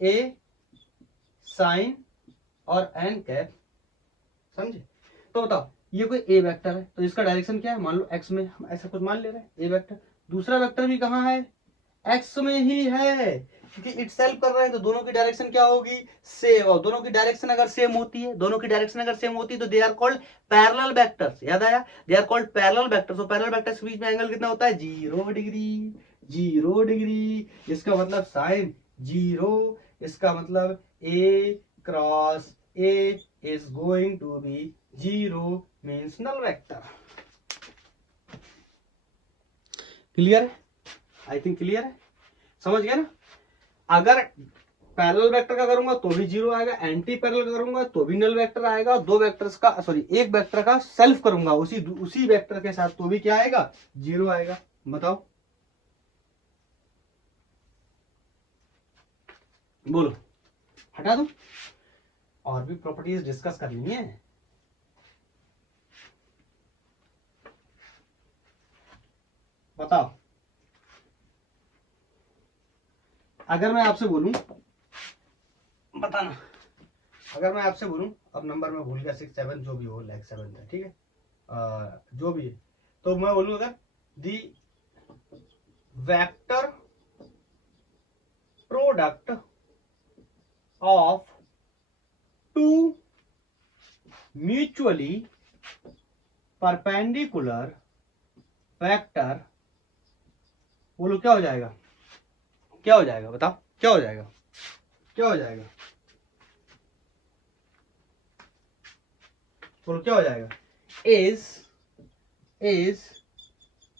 ए साइन और एन कैप, समझे। तो बताओ, ये कोई ए वेक्टर है तो इसका डायरेक्शन क्या है, मान लो एक्स में, हम ऐसा कुछ मान ले रहे हैं, ए वेक्टर। दूसरा वेक्टर भी कहाँ है, एक्स में ही है, क्योंकि इटसेल्फ कर रहे हैं तो दोनों की डायरेक्शन क्या होगी, सेम। और दोनों की डायरेक्शन अगर सेम होती है, तो they are called parallel vectors. याद आया, they are called parallel vectors. तो पैरेलल वेक्टर्स के बीच में एंगल कितना होता है, 0 डिग्री। इसका मतलब साइन 0, इसका मतलब A cross A is going to be 0 means null vector। Clear है, आई थिंक क्लियर है, समझ गया ना। अगर पैरेलल वेक्टर का करूंगा तो भी 0 आएगा, एंटी पैरेलल का करूंगा तो भी नल वेक्टर आएगा, दो वेक्टर्स का एक वेक्टर का सेल्फ करूंगा उसी वेक्टर के साथ तो भी क्या आएगा, 0 आएगा। बताओ, बोलो, हटा दूं, और भी प्रॉपर्टीज डिस्कस करनी है। बताओ, अगर मैं आपसे बोलूं, बताना, अगर मैं आपसे बोलूं, अब नंबर में भूल गया, 6 7 जो भी हो, लाइक 7 था, ठीक है, जो भी है, तो मैं बोलूं अगर दी vector product of two mutually perpendicular vector, बोलो क्या हो जाएगा, क्या हो जाएगा, बताओ क्या हो जाएगा, क्या हो जाएगा, बोलो क्या हो जाएगा, is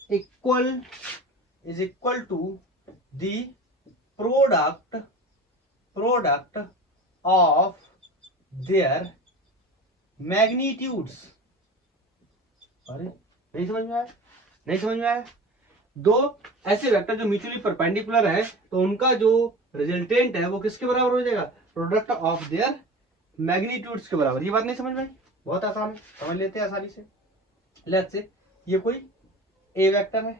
equal to the product of their magnitudes। अरे नहीं समझ में आया, नहीं समझ में आया। दो ऐसे वेक्टर जो म्यूचुअली परपेंडिकुलर है तो उनका जो रिजल्टेंट है वो किसके बराबर हो जाएगा, प्रोडक्ट ऑफ देयर मैग्नीट्यूड्स के बराबर। ये बात नहीं समझ में आई, बहुत आसान है, समझ लेते हैं आसानी से। लेट्स से ये कोई ए वेक्टर है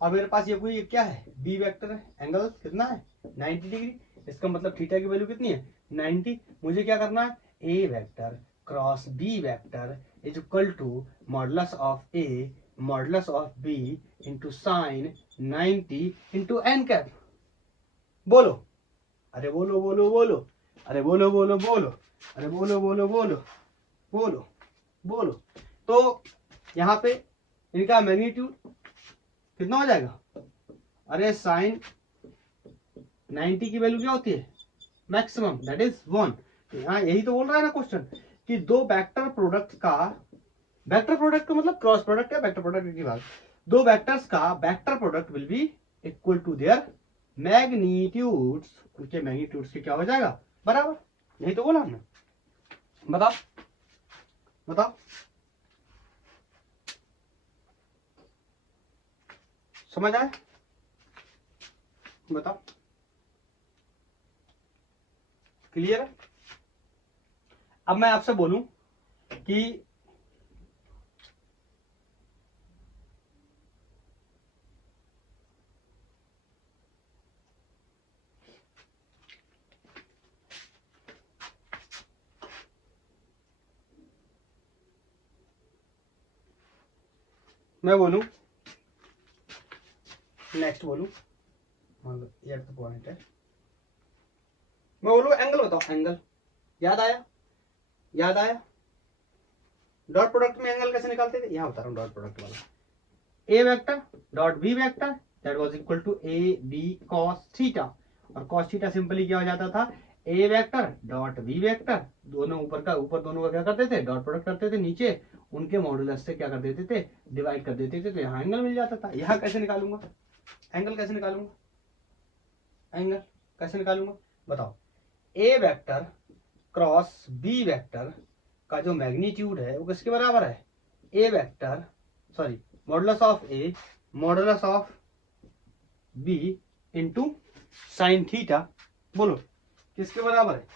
और मेरे पास ये कोई क्या है, बी वेक्टर है, एंगल कितना है, 90 डिग्री। इसका मतलब थीटा की वैल्यू कितनी है, 90। मुझे क्या करना है, A vector cross B vector is equal to modulus of A modulus of B into sine 90 into N cap. बोलो, अरे बोलो बोलो बोलो, अरे बोलो बोलो बोलो, अरे बोलो बोलो बोलो बोलो बोलो। तो यहाँ पे इनका मैग्नीट्यूड कितना हो जाएगा, अरे साइन 90 की वैल्यू क्या होती है, मैक्सिमम, दैट इज 1। तो यहाँ यही तो बोल रहा है ना क्वेश्चन, कि दो वेक्टर प्रोडक्ट का, वेक्टर प्रोडक्ट का मतलब क्रॉस प्रोडक्ट या वेक्टर प्रोडक्ट की बात, दो वेक्टर्स का vector product will be equal to their magnitudes, उनके मैग्नीट्यूड्स के क्या हो जाएगा, बराबर। यही तो बोला हमने, बताओ बताओ, समझ आया, बताओ, क्लियर है। अब मैं आपसे बोलूं कि मैं बोलूं, नेक्स्ट बोलूं, ये तो पॉइंट है, मैं बोलूं एंगल बताओ, एंगल याद आया, याद आया, डॉट प्रोडक्ट में एंगल कैसे निकालते थे, यहां बता रहा हूं डॉट प्रोडक्ट वाला, A vector dot B vector that was equal to A B cos theta, और कॉस थीटा सिंपली क्या हो जाता था, A vector dot B vector, दोनों ऊपर दोनों का क्या करते थे, डॉट प्रोडक्ट करते थे, नीचे उनके मॉडुलस से क्या कर देते थे, डिवाइड कर देते थे, तो यहाँ एंगल मिल जाता था। यहाँ कैसे निकालूंगा एंगल, कैसे निकालूंगा एंगल, कैसे निकालूंगा बताओ, A vector cross B vector का जो मैग्नीट्यूड है वो किसके बराबर है, A vector sorry modulus of A modulus of B into sine theta, बोलो किसके बराबर है,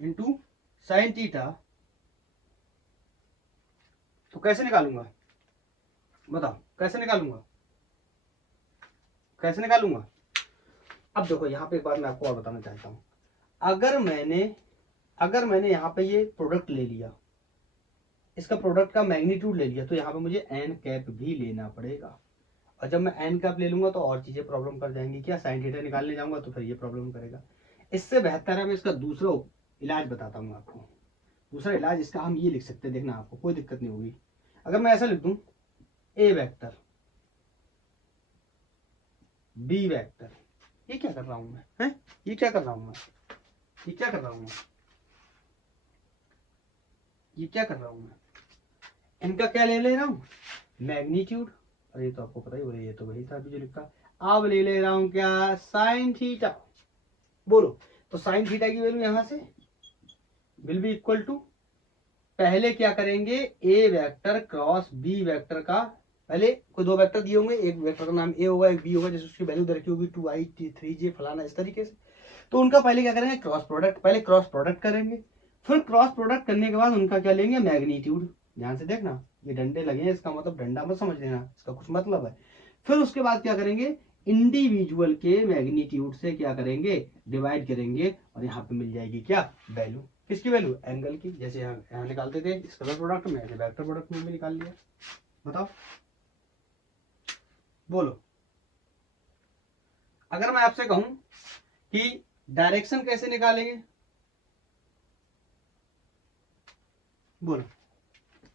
इंटू साइन थीटा। तो कैसे निकालूंगा बताओ, कैसे निकालूंगा, कैसे निकालूंगा। अब देखो यहाँ पे एक बात मैं आपको और बताना चाहता हूं, अगर मैंने यहाँ पे ये प्रोडक्ट ले लिया, इसका प्रोडक्ट का मैग्नीट्यूड ले लिया, तो यहाँ पे मुझे एन कैप भी लेना पड़ेगा, और जब मैं एन कैप ले लूंगा तो और चीजें प्रॉब्लम कर जाएंगी, क्या साइन थीटा निकालने जाऊंगा तो फिर ये प्रॉब्लम करेगा। इससे बेहतर है मैं इसका दूसरा इलाज बताता हूँ आपको, दूसरा इलाज इसका हम ये लिख सकते हैं, देखना आपको कोई दिक्कत नहीं होगी। अगर मैं ऐसा लिख दूं, ए वेक्टर बी वेक्टर, ये क्या कर रहा हूं मैं, है ये क्या कर रहा हूं मैं, ये क्या कर रहा हूं मैं, ये क्या कर रहा हूं मैं, इनका क्या ले रहा हूं, मैग्नीट्यूड, और ये तो आपको पता ही हो, ये तो वही था अभी जो लिखा, अब ले रहा हूं क्या, साइन थीटा, बोलो। तो साइन थीटा की वैल्यू यहां से विल बी इक्वल टू, पहले क्या करेंगे, ए वेक्टर क्रॉस बी वेक्टर का, पहले कोई दो वेक्टर दिए होंगे, एक वेक्टर का नाम ए होगा एक बी होगा, जैसे उसकी वैल्यू दे रखी होगी 2i 3j फलाना इस तरीके से, तो उनका पहले क्या करेंगे, क्रॉस प्रोडक्ट, पहले क्रॉस प्रोडक्ट करेंगे, फिर क्रॉस प्रोडक्ट करने के बाद उनका क्या लेंगे, मैग्नीट्यूड। ध्यान से देखना, ये डंडे लगे हैं, इसका मतलब डंडा मत समझ लेना, इसका कुछ मतलब है। फिर उसके बाद क्या करेंगे, इंडिविजुअल के मैग्नीट्यूड से क्या करेंगे, डिवाइड करेंगे, और यहाँ पे मिल जाएगी क्या वैल्यू, किसकी वैल्यू, एंगल की। जैसे यहाँ निकालते थे स्केलर प्रोडक्ट में, ऐसे वेक्टर प्रोडक्ट में भी निकाल लिया। बताओ बोलो, अगर मैं आपसे कहूं कि डायरेक्शन कैसे निकालेंगे, बोलो,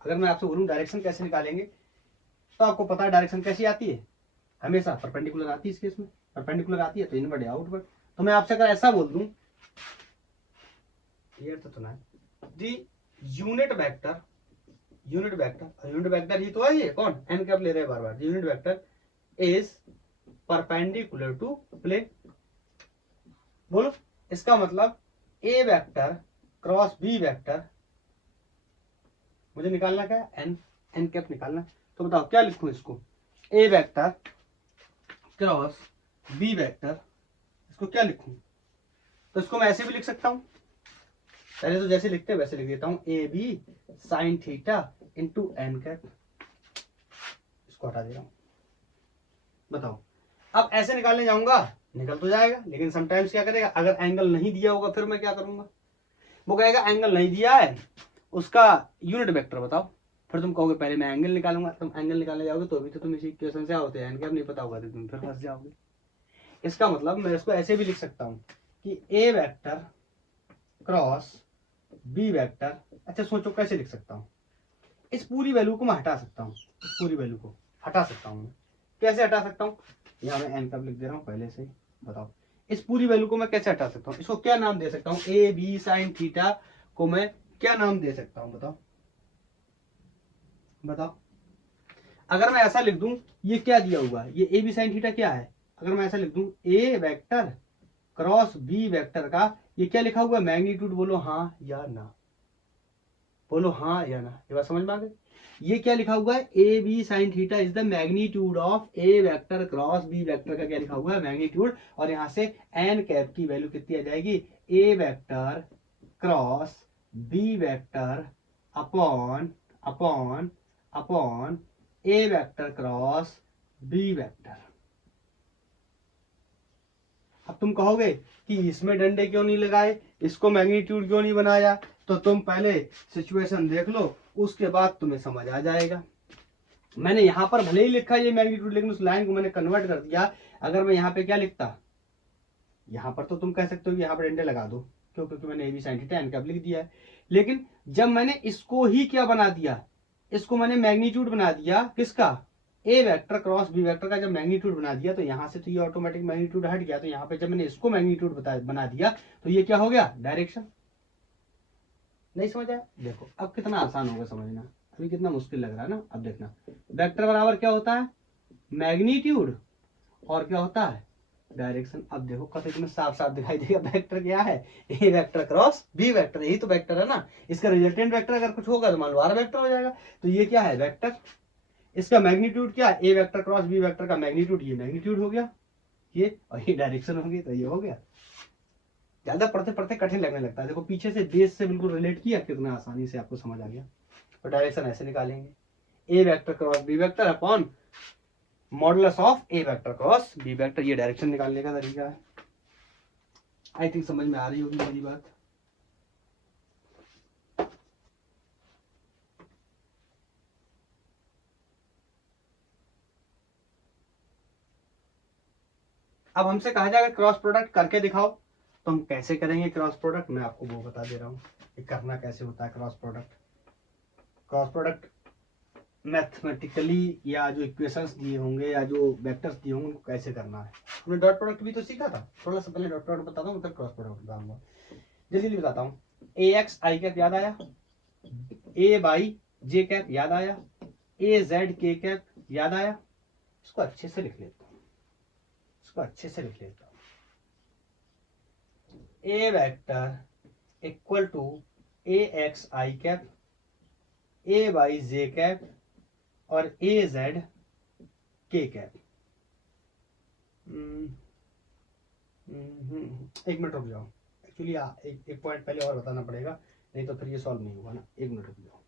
अगर मैं आपसे बोलूं डायरेक्शन कैसे निकालेंगे, तो आपको पता है डायरेक्शन कैसी आती है, हमेशा परपेंडिकुलर आती है, इस केस में परपेंडिकुलर आती है, तो इनवर्ट या आउटवर्ट। तो मैं आपसे अगर ऐसा बोल दूं, ये तो ना the unit vector, unit vector ही तो है, ये कौन एन कैप ले रहे हैं बार बार, unit vector is perpendicular to plane, बोलो। इसका मतलब A vector cross B vector, मुझे निकालना क्या है, एन कैप निकालना। तो बताओ क्या लिखूं इसको, ए वेक्टर क्रॉस बी वेक्टर, इसको क्या लिखूं, तो इसको मैं ऐसे भी लिख सकता हूं, पहले तो जैसे लिखते हैं वैसे लिख देता हूं, A B sine theta into N cap, इसको हटा दे रहा हूं। बताओ, अब ऐसे निकालने जाऊंगा निकल तो जाएगा, लेकिन समटाइम्स क्या करेगा, अगर एंगल नहीं दिया होगा फिर मैं क्या करूंगा, वो कहेगा एंगल नहीं दिया है, उसका यूनिट वेक्टर बताओ, फिर तुम कहोगे पहले मैं एंगल निकालूंगा, तुम एंगल निकालने जाओगे तो भी तो तुम इसी इक्वेशन से आओगे, एन कैप नहीं पता होगा तो तुम फिर फंस जाओगे। इसका मतलब मैं इसको ऐसे भी लिख सकता हूं कि ए वेक्टर क्रॉस बी वेक्टर, अच्छा सोचो कैसे लिख सकता हूं, इस पूरी वैल्यू को मैं हटा सकता हूं, इस पूरी वैल्यू को हटा सकता हूं मैं, कैसे हटा सकता हूं, यहाँ मैं एन कैप लिख दे रहा हूं पहले से ही। बताओ इस पूरी वैल्यू को मैं कैसे हटा सकता हूँ, इसको क्या नाम दे सकता हूँ, ए बी साइन थीटा को मैं क्या नाम दे सकता हूं, बताओ बताओ। अगर मैं ऐसा लिख दूं, ये क्या दिया हुआ है, ये ए बी साइन थीटा क्या है, अगर मैं ऐसा लिख दूं ए वेक्टर क्रॉस बी वेक्टर का, ये क्या लिखा हुआ है, मैग्नीट्यूड, बोलो हाँ या ना, बोलो हाँ या ना, ये बात समझ में आ गई। ये क्या लिखा हुआ है, A B sine theta is the magnitude of A vector cross B vector का क्या लिखा हुआ है, मैग्नीट्यूड। और यहां से एन कैप की वैल्यू कितनी आ जाएगी, A vector cross B vector upon upon upon A vector cross B vector. अब तुम कहोगे कि इसमें डंडे क्यों नहीं लगाए, इसको मैग्नीट्यूड क्यों नहीं बनाया, तो तुम पहले सिचुएशन देख लो, उसके बाद तुम्हें समझ आ जाएगा। मैंने यहां पर भले ही लिखा ये मैग्नीट्यूड, लेकिन उस लाइन को मैंने कन्वर्ट कर दिया। अगर मैं यहाँ पे क्या लिखता, यहाँ पर तो तुम कह सकते हो कि यहाँ पर डंडे लगा दो, क्यों, क्योंकि मैंने A B sine theta N cap लिख दिया है। लेकिन जब मैंने इसको ही क्या बना दिया, इसको मैंने मैग्नीट्यूड बना दिया, किसका, ए वेक्टर क्रॉस बी वेक्टर का जब मैग्नीट्यूड बना दिया, तो यहां से तो ये ऑटोमेटिक मैग्नीट्यूड हट गया। तो यहाँ पे जब मैंने इसको मैग्नीट्यूड बना दिया, तो ये क्या हो गया, डायरेक्शन। नहीं समझ आया, देखो अब कितना आसान होगा समझना, अभी कितना मुश्किल लग रहा है ना। अब देखना, वेक्टर बराबर क्या होता है, मैग्नीट्यूड, और क्या होता है, डायरेक्शन। अब देखो कत इतना साफ साफ दिखाई देगा, वेक्टर क्या है, A vector cross B vector, यही तो वेक्टर है ना। इसका रिजल्टेंट वेक्टर अगर कुछ होगा तो मान लो आर वेक्टर हो जाएगा। तो ये क्या है, वेक्टर, इसका मैग्नीट्यूड क्या है, A vector cross B vector का मैग्नीट्यूड, ये मैग्नीट्यूड हो गया ये, और ये डायरेक्शन होगी, तो ये हो गया। ज्यादा पढ़ते पढ़ते कठिन लगने लगता है, देखो पीछे से बेस से बिल्कुल रिलेट किया, कितना आसानी से आपको समझ आ गया। तो डायरेक्शन ऐसे निकालेंगे, A vector cross B vector upon modulus of A vector cross B vector, ये डायरेक्शन निकालने का तरीका है। आई थिंक समझ में आ रही होगी मेरी बात। अब हमसे कहा जाएगा क्रॉस प्रोडक्ट करके दिखाओ, तो हम कैसे करेंगे क्रॉस प्रोडक्ट, मैं आपको वो बता दे रहा हूँ कि करना कैसे होता है cross product. Cross product mathematically, या जो इक्वेशंस दिए होंगे या जो वेक्टर्स दिए होंगे, उनको कैसे करना है। हमने डॉट प्रोडक्ट भी तो सीखा था, थोड़ा सा पहले डॉट प्रोडक्ट बताता हूँ, फिर क्रॉस प्रोडक्ट बताऊंगा। जल्दी बताता हूँ, ए एक्स आई कैप याद आया, ए बाई जे कैप याद आया, ए जेड के कैप याद आया। इसको अच्छे से लिख लेता हूँ, इसको अच्छे से लिख लेता हूँ। A vector equal to A X I cap, A Y J cap, और ए जेड के कैप। एक मिनट रुक जाओ, एक्चुअली एक पॉइंट पहले और बताना पड़ेगा, नहीं तो फिर ये सॉल्व नहीं होगा ना। एक मिनट रुक जाओ,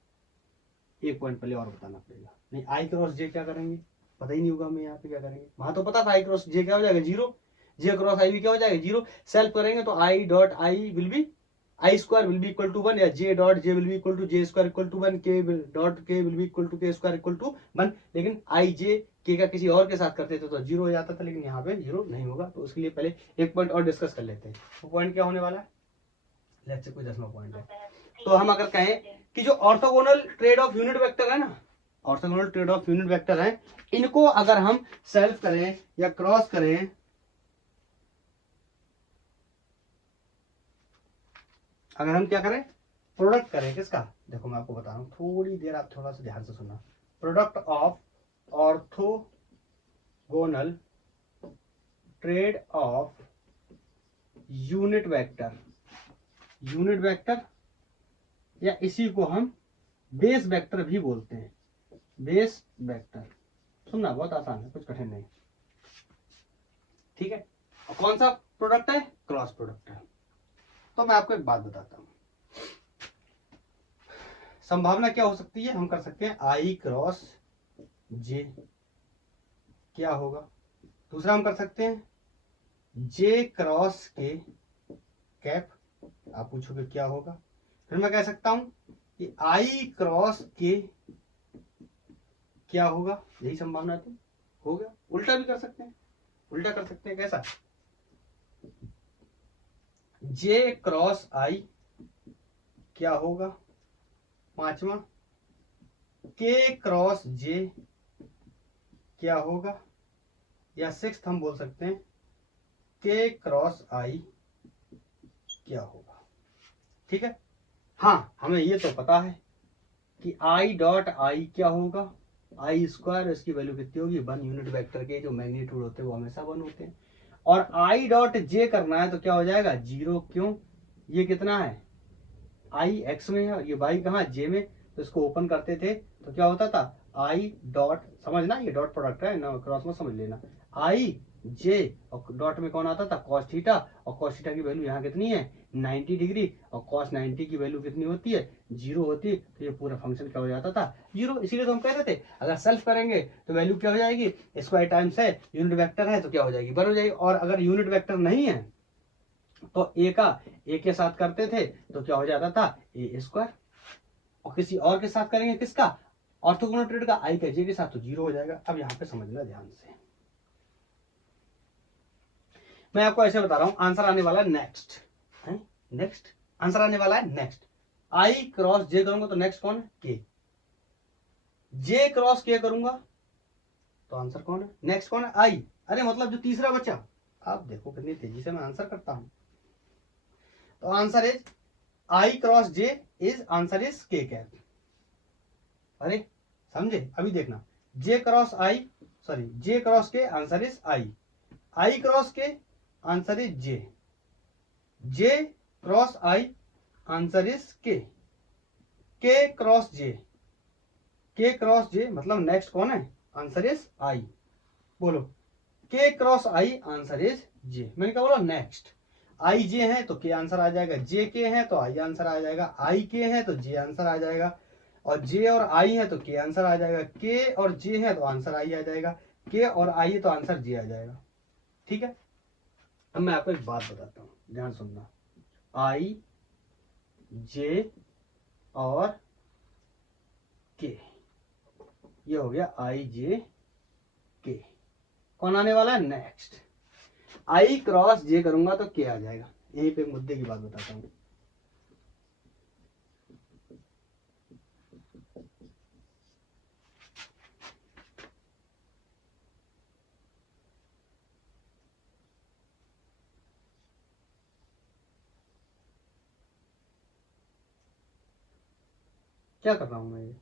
एक पॉइंट पहले और बताना पड़ेगा। नहीं, आई क्रॉस जे क्या करेंगे, पता ही नहीं होगा हमें यहाँ पे क्या करेंगे। वहां तो पता था आई क्रॉस जे क्या हो जाएगा, जीरो, जे क्रॉस आई भी क्या हो जाएगा, जीरो। सेल्फ करेंगे तो I dot I will be I square will be equal to 1, या J dot J will be equal to J square equal to 1, K dot K will be equal to K square equal to 1। लेकिन आई जे के का किसी और के साथ करते थे तो जीरो हो जाता था, लेकिन यहाँ पे जीरो नहीं होगा। तो उसके लिए पहले एक पॉइंट और डिस्कस कर लेते हैं। वो पॉइंट क्या होने वाला है, लेट्स से कोई 10वां पॉइंट है। तो हम अगर कहें कि जो orthogonal trade off unit vector है ना, orthogonal trade off unit vector है, इनको अगर हम सेल्फ करें या क्रॉस करें, अगर हम क्या करें, प्रोडक्ट करें किसका, देखो मैं आपको बता रहा हूं, थोड़ी देर आप थोड़ा सा ध्यान से सुनना। Product of orthogonal trade off unit vector, unit vector, या इसी को हम बेस वेक्टर भी बोलते हैं, बेस वेक्टर। सुनना बहुत आसान है, कुछ कठिन नहीं, ठीक है। और कौन सा प्रोडक्ट है, क्रॉस प्रोडक्ट है। तो मैं आपको एक बात बताता हूं, संभावना क्या हो सकती है, हम कर सकते हैं आई क्रॉस जे, क्या होगा। दूसरा हम कर सकते हैं जे क्रॉस के कैप, आप पूछोगे क्या होगा। फिर मैं कह सकता हूं कि आई क्रॉस के क्या होगा, यही संभावना तो हो गया। उल्टा भी कर सकते हैं, उल्टा कर सकते हैं, कैसा, जे क्रॉस आई क्या होगा। पांचवा, के क्रॉस जे क्या होगा। या सिक्स्थ हम बोल सकते हैं के क्रॉस आई क्या होगा, ठीक है। हाँ, हमें ये तो पता है कि आई डॉट आई क्या होगा, आई स्क्वायर, इसकी वैल्यू कितनी होगी 1 यूनिट वेक्टर के जो मैग्नीट्यूड होते हैं वो हमेशा 1 होते हैं। और आई डॉट जे करना है तो क्या हो जाएगा 0, क्यों, ये कितना है आई एक्स में है और ये वाई कहाँ जे में, तो इसको ओपन करते थे तो क्या होता था आई डॉट, समझना ये डॉट प्रोडक्ट है ना, क्रॉस में समझ लेना, आई जे और डॉट में कौन आता था कॉस थीटा, और कॉस थीटा की वैल्यू यहाँ कितनी है 90 डिग्री, और कॉस 90 की वैल्यू कितनी होती है 0 होती है, तो ये पूरा फंक्शन क्या हो जाता था 0। इसीलिए तो हम कह रहे थे अगर सेल्फ करेंगे तो वैल्यू क्या हो जाएगी स्क्वायर टाइम्स है यूनिट वेक्टर है तो क्या हो जाएगी बर हो जाएगी, और अगर यूनिट वेक्टर नहीं है तो ए का ए के साथ करते थे तो क्या हो जाता था ए स्क्वायर, और किसी और के साथ करेंगे किसका ऑर्थोगोनल का आई का जे के साथ तो 0 हो जाएगा। अब यहाँ पे समझना ध्यान से, मैं आपको ऐसे बता रहा हूं आंसर आने वाला है नेक्स्ट है, नेक्स्ट आंसर आने वाला है नेक्स्ट, आई क्रॉस जे करूंगा तो नेक्स्ट कौन है के, जे क्रॉस के करूंगा तो आंसर कौन है नेक्स्ट कौन है आई, अरे मतलब जो तीसरा बचा, आप देखो कितनी तेजी से मैं आंसर करता हूं, तो answer is I cross J is answer is के कैप। अरे समझे, अभी देखना जे क्रॉस आई, सॉरी जे क्रॉस के आंसर इज आई क्रॉस के answer is J cross I answer is के क्रॉस जे, के क्रॉस जे मतलब नेक्स्ट कौन है आंसर इज आई, बोलो के क्रॉस आई आंसर इज जे, मैंने क्या बोला नेक्स्ट, आई जे है तो के आंसर आ जाएगा, जे के है तो आई आंसर आ जाएगा, आई के है तो जे आंसर आ जाएगा, और जे और आई है तो के आंसर आ जाएगा, के और जे है तो आंसर आई आ जाएगा, के और आई है तो आंसर जे आ जाएगा। ठीक है, अब मैं आपको एक बात बताता हूं, ध्यान सुनना, आई जे और के, ये हो गया आई जे के, कौन आने वाला है नेक्स्ट, आई क्रॉस जे करूंगा तो के आ जाएगा। यहीं पे मुद्दे की बात बताता हूं, क्या कर रहा हूं मैं, ये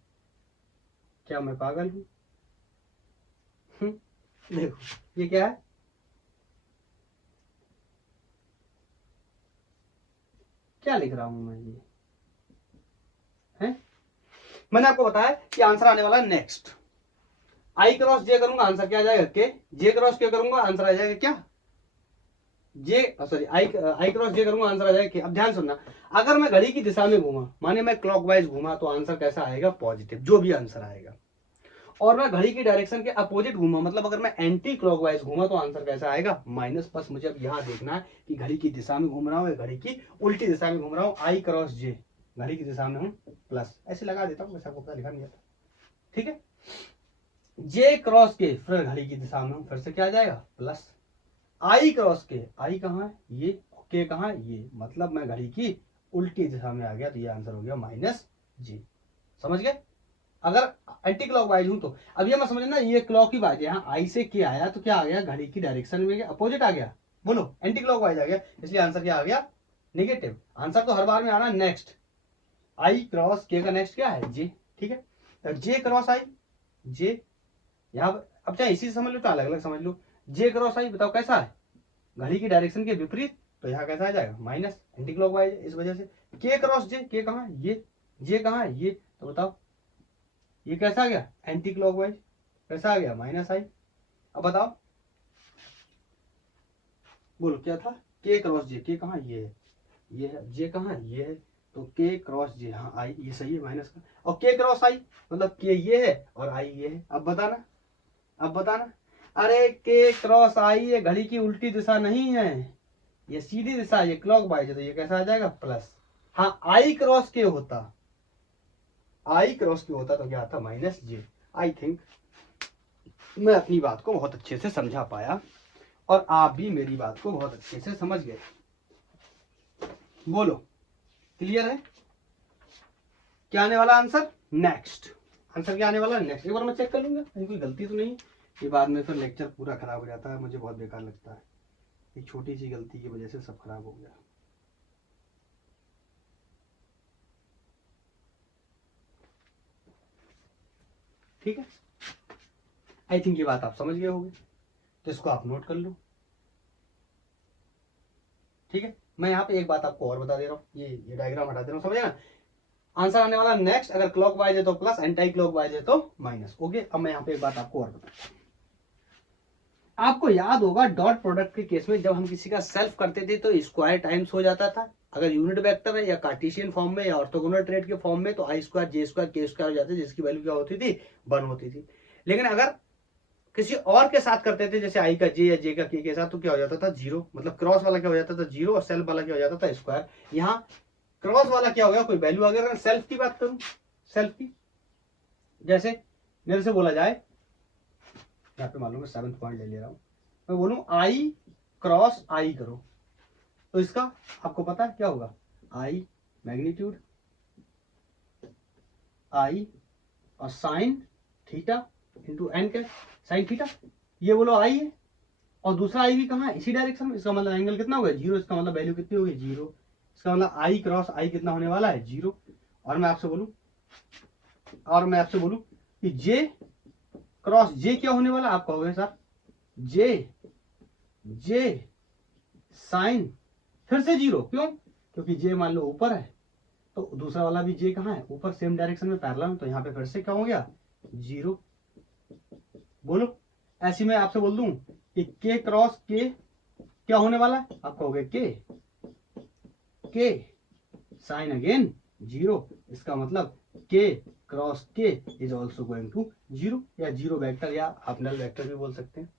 क्या मैं पागल हूं, देखो ये क्या है, क्या लिख रहा हूं मैं ये है, मैंने आपको बताया कि आंसर आने वाला है नेक्स्ट, आई क्रॉस जे करूंगा आंसर क्या आ जाएगा के, जे क्रॉस के करूंगा आंसर आ जाएगा क्या जे, सॉरी आई क्रॉस जे करूंगा आंसर आ जाएगा के। अब ध्यान सुनना, अगर मैं घड़ी की दिशा में घूमा, माने मैं क्लॉकवाइज घूमा तो आंसर कैसा आएगा पॉजिटिव, जो भी आंसर आएगा, और मैं घड़ी की डायरेक्शन के अपोजिट घूमा, मतलब अगर मैं एंटी क्लॉकवाइज घूमा तो आंसर कैसा आएगा माइनस। बस मुझे अब यहाँ देखना है कि घड़ी की दिशा में घूम रहा हूँ या घड़ी की उल्टी दिशा में घूम रहा हूँ, आई क्रॉस जे घड़ी की दिशा में हूँ प्लस, ऐसे लगा देता हूँ, वैसे आपको पता लिखा नहीं जाता, ठीक है, जे क्रॉस के फिर घड़ी की दिशा में हूँ, फिर से क्या आ जाएगा प्लस, आई क्रॉस के, आई कहाँ है ये, के कहाँ है ये, मतलब मैं घड़ी की उल्टी दिशा में आ गया, तो ये आंसर हो गया माइनस जी। समझ गए, अगर एंटी क्लॉक वाइज हूं तो, अब ये मैं समझ ना, ये क्लॉक की वाइज यहाँ आई से के आया तो क्या आ गया घड़ी की डायरेक्शन में अपोजिट आ गया, बोलो एंटी क्लॉक वाइज आ गया, इसलिए आंसर क्या आ गया नेगेटिव। आंसर तो हर बार में आना नेक्स्ट, आई क्रॉस के का नेक्स्ट क्या है जे, ठीक है, तो जे क्रॉस आई जे, यहाँ अब चाहे इसी से समझ लो तो अलग अलग समझ लो, जे क्रॉस आई बताओ कैसा है घड़ी की डायरेक्शन के विपरीत, तो यहाँ कैसा आ जाएगा माइनस एंटी क्लॉकवाइज, इस वजह से के क्रॉस जे, के कहाँ है ये, जे कहाँ है ये, तो बताओ ये कैसा आ गया एंटी क्लॉकवाइज, कैसा आ गया माइनस आई। अब बताओ बोलो क्या था, के क्रॉस जे, के कहाँ ये है, जे कहाँ है ये है, तो के क्रॉस जे, हाँ आई ये सही है माइनस का, और के क्रॉस आई मतलब के ये है और आई ये है। अब बताना, अब बताना, अरे के क्रॉस आई ये घड़ी की उल्टी दिशा नहीं है, ये सीधी दिशा, ये क्लॉक वाइज है, तो ये कैसा आ जाएगा प्लस। हाँ आई क्रॉस के होता, आई क्रॉस के होता तो क्या आता माइनस जे। आई थिंक मैं अपनी बात को बहुत अच्छे से समझा पाया और आप भी मेरी बात को बहुत अच्छे से समझ गए, बोलो क्लियर है, क्या आने वाला आंसर नेक्स्ट, आंसर क्या आने वाला नेक्स्ट, एक बार मैं चेक कर लूंगा कहीं कोई गलती तो नहीं, ये बाद में फिर लेक्चर पूरा खराब हो जाता है, मुझे बहुत बेकार लगता है, एक छोटी सी गलती की वजह से सब खराब हो गया। ठीक है, आई थिंक ये बात आप समझ गए होंगे, तो इसको आप नोट कर लो। ठीक है, मैं यहाँ पे एक बात आपको और बता दे रहा हूँ, ये डायग्राम हटा दे रहा हूँ, समझे ना। आंसर आने वाला नेक्स्ट, अगर क्लॉक वाइज है तो प्लस, एंटी क्लॉक वाइज है तो माइनस। ओके, अब मैं यहाँ पे एक बात आपको और बताता हूँ। आपको याद होगा डॉट प्रोडक्ट के केस में जब हम किसी का सेल्फ करते थे तो स्क्वायर टाइम्स हो जाता था, अगर यूनिट वेक्टर है या कार्टेशियन फॉर्म में या ऑर्थोगोनल ट्रेड के फॉर्म में तो आई स्क्वायर जे स्क्वायर के स्क्वायर हो जाते, जिसकी वैल्यू क्या होती थी, 1 होती थी। लेकिन अगर किसी और के साथ करते थे, जैसे आई का जे या जे का के साथ, तो क्या हो जाता था, 0। मतलब क्रॉस वाला क्या हो जाता था, 0, और सेल्फ वाला क्या हो जाता था, स्क्वायर। यहाँ क्रॉस वाला क्या हो गया, कोई वैल्यू। अगर सेल्फ की बात करूं, सेल्फ की, जैसे मेरे से बोला जाए, यहाँ पे मालूम है 7th पॉइंट ले ले रहा हूं, मैं बोलूं आई क्रॉस आई करो, तो इसका आपको पता है क्या होगा, आई मैग्नीट्यूड आई और साइन थीटा इंटू एन के साइन थीटा, ये बोलो आई है, और दूसरा आई भी कहाँ है, इसी डायरेक्शन में। इसका मतलब एंगल कितना होगा, 0। इसका मतलब वैल्यू कितनी होगी, 0। इसका मतलब आई क्रॉस आई कितना होने वाला है, 0। और मैं आपसे बोलूं कि जे क्रॉस जे क्या होने वाला, आप कहोगे सर जे साइन फिर से 0, क्यों, क्योंकि जे मान लो ऊपर है तो दूसरा वाला भी जे कहाँ है, ऊपर, सेम डायरेक्शन में पैरेलल, तो यहाँ पे फिर से क्या हो गया, 0। बोलो, ऐसी मैं आपसे बोल दूं कि के क्रॉस के क्या होने वाला है, आप कहोगे के साइन अगेन 0। इसका मतलब के क्रॉस के इज ऑल्सो गोइंग टू 0, या 0 वेक्टर, या आप नल वेक्टर भी बोल सकते हैं।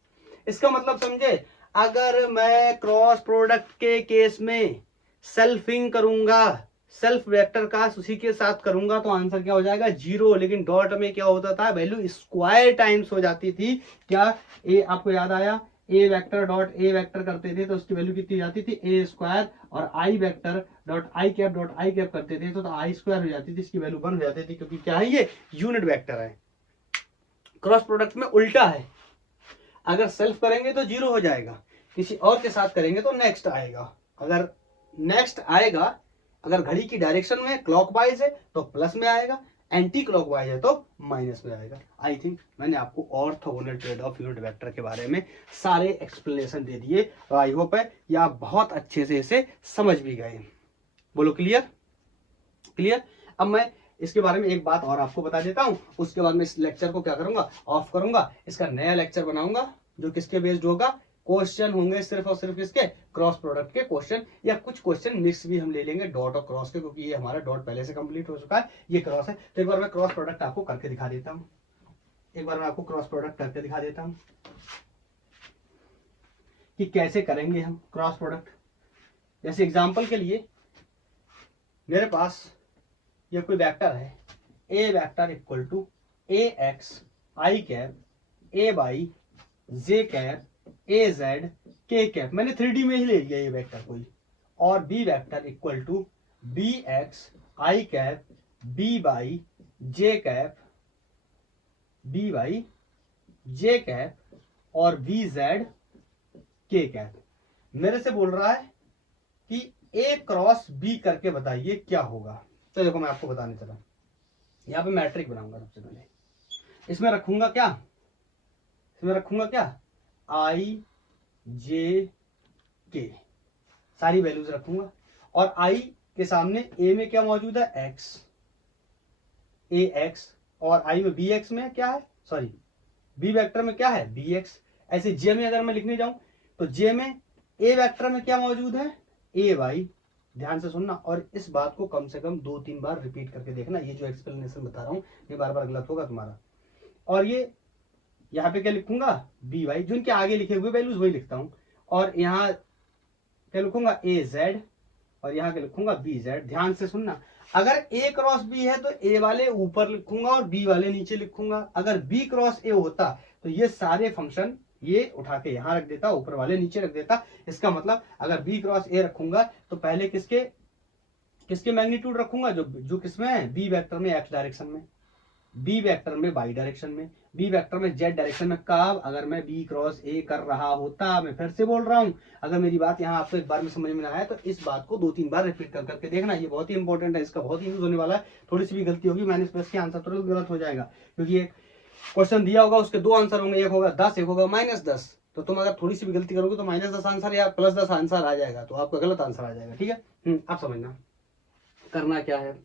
इसका मतलब समझे, अगर मैं क्रॉस प्रोडक्ट के केस में सेल्फिंग करूंगा, सेल्फ वेक्टर का उसी के साथ करूंगा, तो आंसर क्या हो जाएगा, 0। लेकिन डॉट में क्या होता था, वैल्यू स्क्वायर टाइम्स हो जाती थी। क्या ए आपको याद आया, A vector dot A vector करते थे तो उसकी वैल्यू कितनी जाती थी, ए स्क्वायर, और आई वेक्टर डॉट आई कैप करते थे तो आई स्क्वायर हो जाती थी, इसकी वैल्यू 1 हो जाती थी, क्योंकि क्या है, ये यूनिट वेक्टर है। क्रॉस प्रोडक्ट में उल्टा है, अगर सेल्फ करेंगे तो 0 हो जाएगा, किसी और के साथ करेंगे तो नेक्स्ट आएगा। अगर नेक्स्ट आएगा, अगर घड़ी की डायरेक्शन में क्लॉकवाइज है तो प्लस में आएगा, एंटी क्लॉकवाइज है तो माइनस में आएगा। आई थिंक मैंने आपको orthogonal trade off unit vector के बारे में सारे एक्सप्लेनेशन दे दिए, और आई होप है ये आप बहुत अच्छे से इसे समझ भी गए। बोलो क्लियर, क्लियर। अब मैं इसके बारे में एक बात और आपको बता देता हूं, उसके बाद मैं इस लेक्चर को क्या करूंगा, ऑफ करूंगा, इसका नया लेक्चर बनाऊंगा जो किसके बेस्ड होगा, क्वेश्चन होंगे सिर्फ और सिर्फ इसके क्रॉस प्रोडक्ट के क्वेश्चन, या कुछ क्वेश्चन मिक्स भी हम ले लेंगे डॉट और क्रॉस के, क्योंकि ये हमारा डॉट पहले से कंप्लीट हो चुका है, ये क्रॉस है। तो एक बार मैं क्रॉस प्रोडक्ट आपको करके दिखा देता हूँ, कि कैसे करेंगे हम क्रॉस प्रोडक्ट। जैसे एग्जाम्पल के लिए मेरे पास ये कोई वेक्टर है, A vector equal to A X I cap A Y J cap A Z K cap, मैंने 3D में ही ले लिया ये वेक्टर कोई, और B vector equal to B X I cap B Y J cap B Y J cap और B Z K cap. मेरे से बोल रहा है कि ए क्रॉस बी करके बताइए क्या होगा। तो देखो मैं आपको बताने चला, यहाँ पे मैट्रिक बनाऊंगा सबसे पहले, इसमें रखूंगा क्या, आई जे के, सारी वैल्यूज रखूंगा, और आई के सामने ए में क्या मौजूद है, एक्स, ए एक्स, और आई में बी एक्स में क्या है, सॉरी बी वेक्टर में क्या है, बी एक्स। ऐसे जे में अगर मैं लिखने जाऊं तो जे में ए वेक्टर में क्या मौजूद है, ए वाई। ध्यान से सुनना, और इस बात को कम से कम 2-3 बार रिपीट करके देखना, ये जो एक्सप्लेनेशन बता रहा हूं ये बार बार गलत होगा तुम्हारा। और ये यहाँ पे क्या लिखूंगा, बी वाई, जो इनके आगे लिखे हुए वैल्यूज वही लिखता हूं, और यहाँ क्या लिखूंगा, ए जेड, और यहाँ क्या लिखूंगा, बी जेड। ध्यान से सुनना, अगर ए क्रॉस बी है तो ए वाले ऊपर लिखूंगा और बी वाले नीचे लिखूंगा, अगर बी क्रॉस ए होता तो ये सारे फंक्शन ये उठा के यहां रख देता, ऊपर वाले नीचे रख देता। इसका मतलब अगर बी क्रॉस ए रखूंगा तो पहले किसके मैग्नीट्यूड रखूंगा, जो किसमें है, बी वेक्टर में एक्स डायरेक्शन में, बी वेक्टर में वाई डायरेक्शन में, बी वेक्टर में जेड डायरेक्शन में। कब, अगर मैं बी क्रॉस ए कर रहा होता। मैं फिर से बोल रहा हूं, अगर मेरी बात यहाँ आपको एक बार में समझ में आया तो इस बात को 2-3 बार रिपीट करके देखना, ये बहुत ही इंपॉर्टेंट है, इसका बहुत ही यूज होने वाला है। थोड़ी सी भी गलती होगी मैंने इसके आंसर तुरंत गलत हो जाएगा, क्योंकि क्वेश्चन दिया होगा, उसके दो आंसर होंगे, एक होगा 10, एक होगा -10। तो तुम अगर थोड़ी सी भी गलती करोगे तो -10 आंसर या +10 आंसर आ जाएगा, तो आपका गलत आंसर आ जाएगा। ठीक है, आप समझना करना क्या है।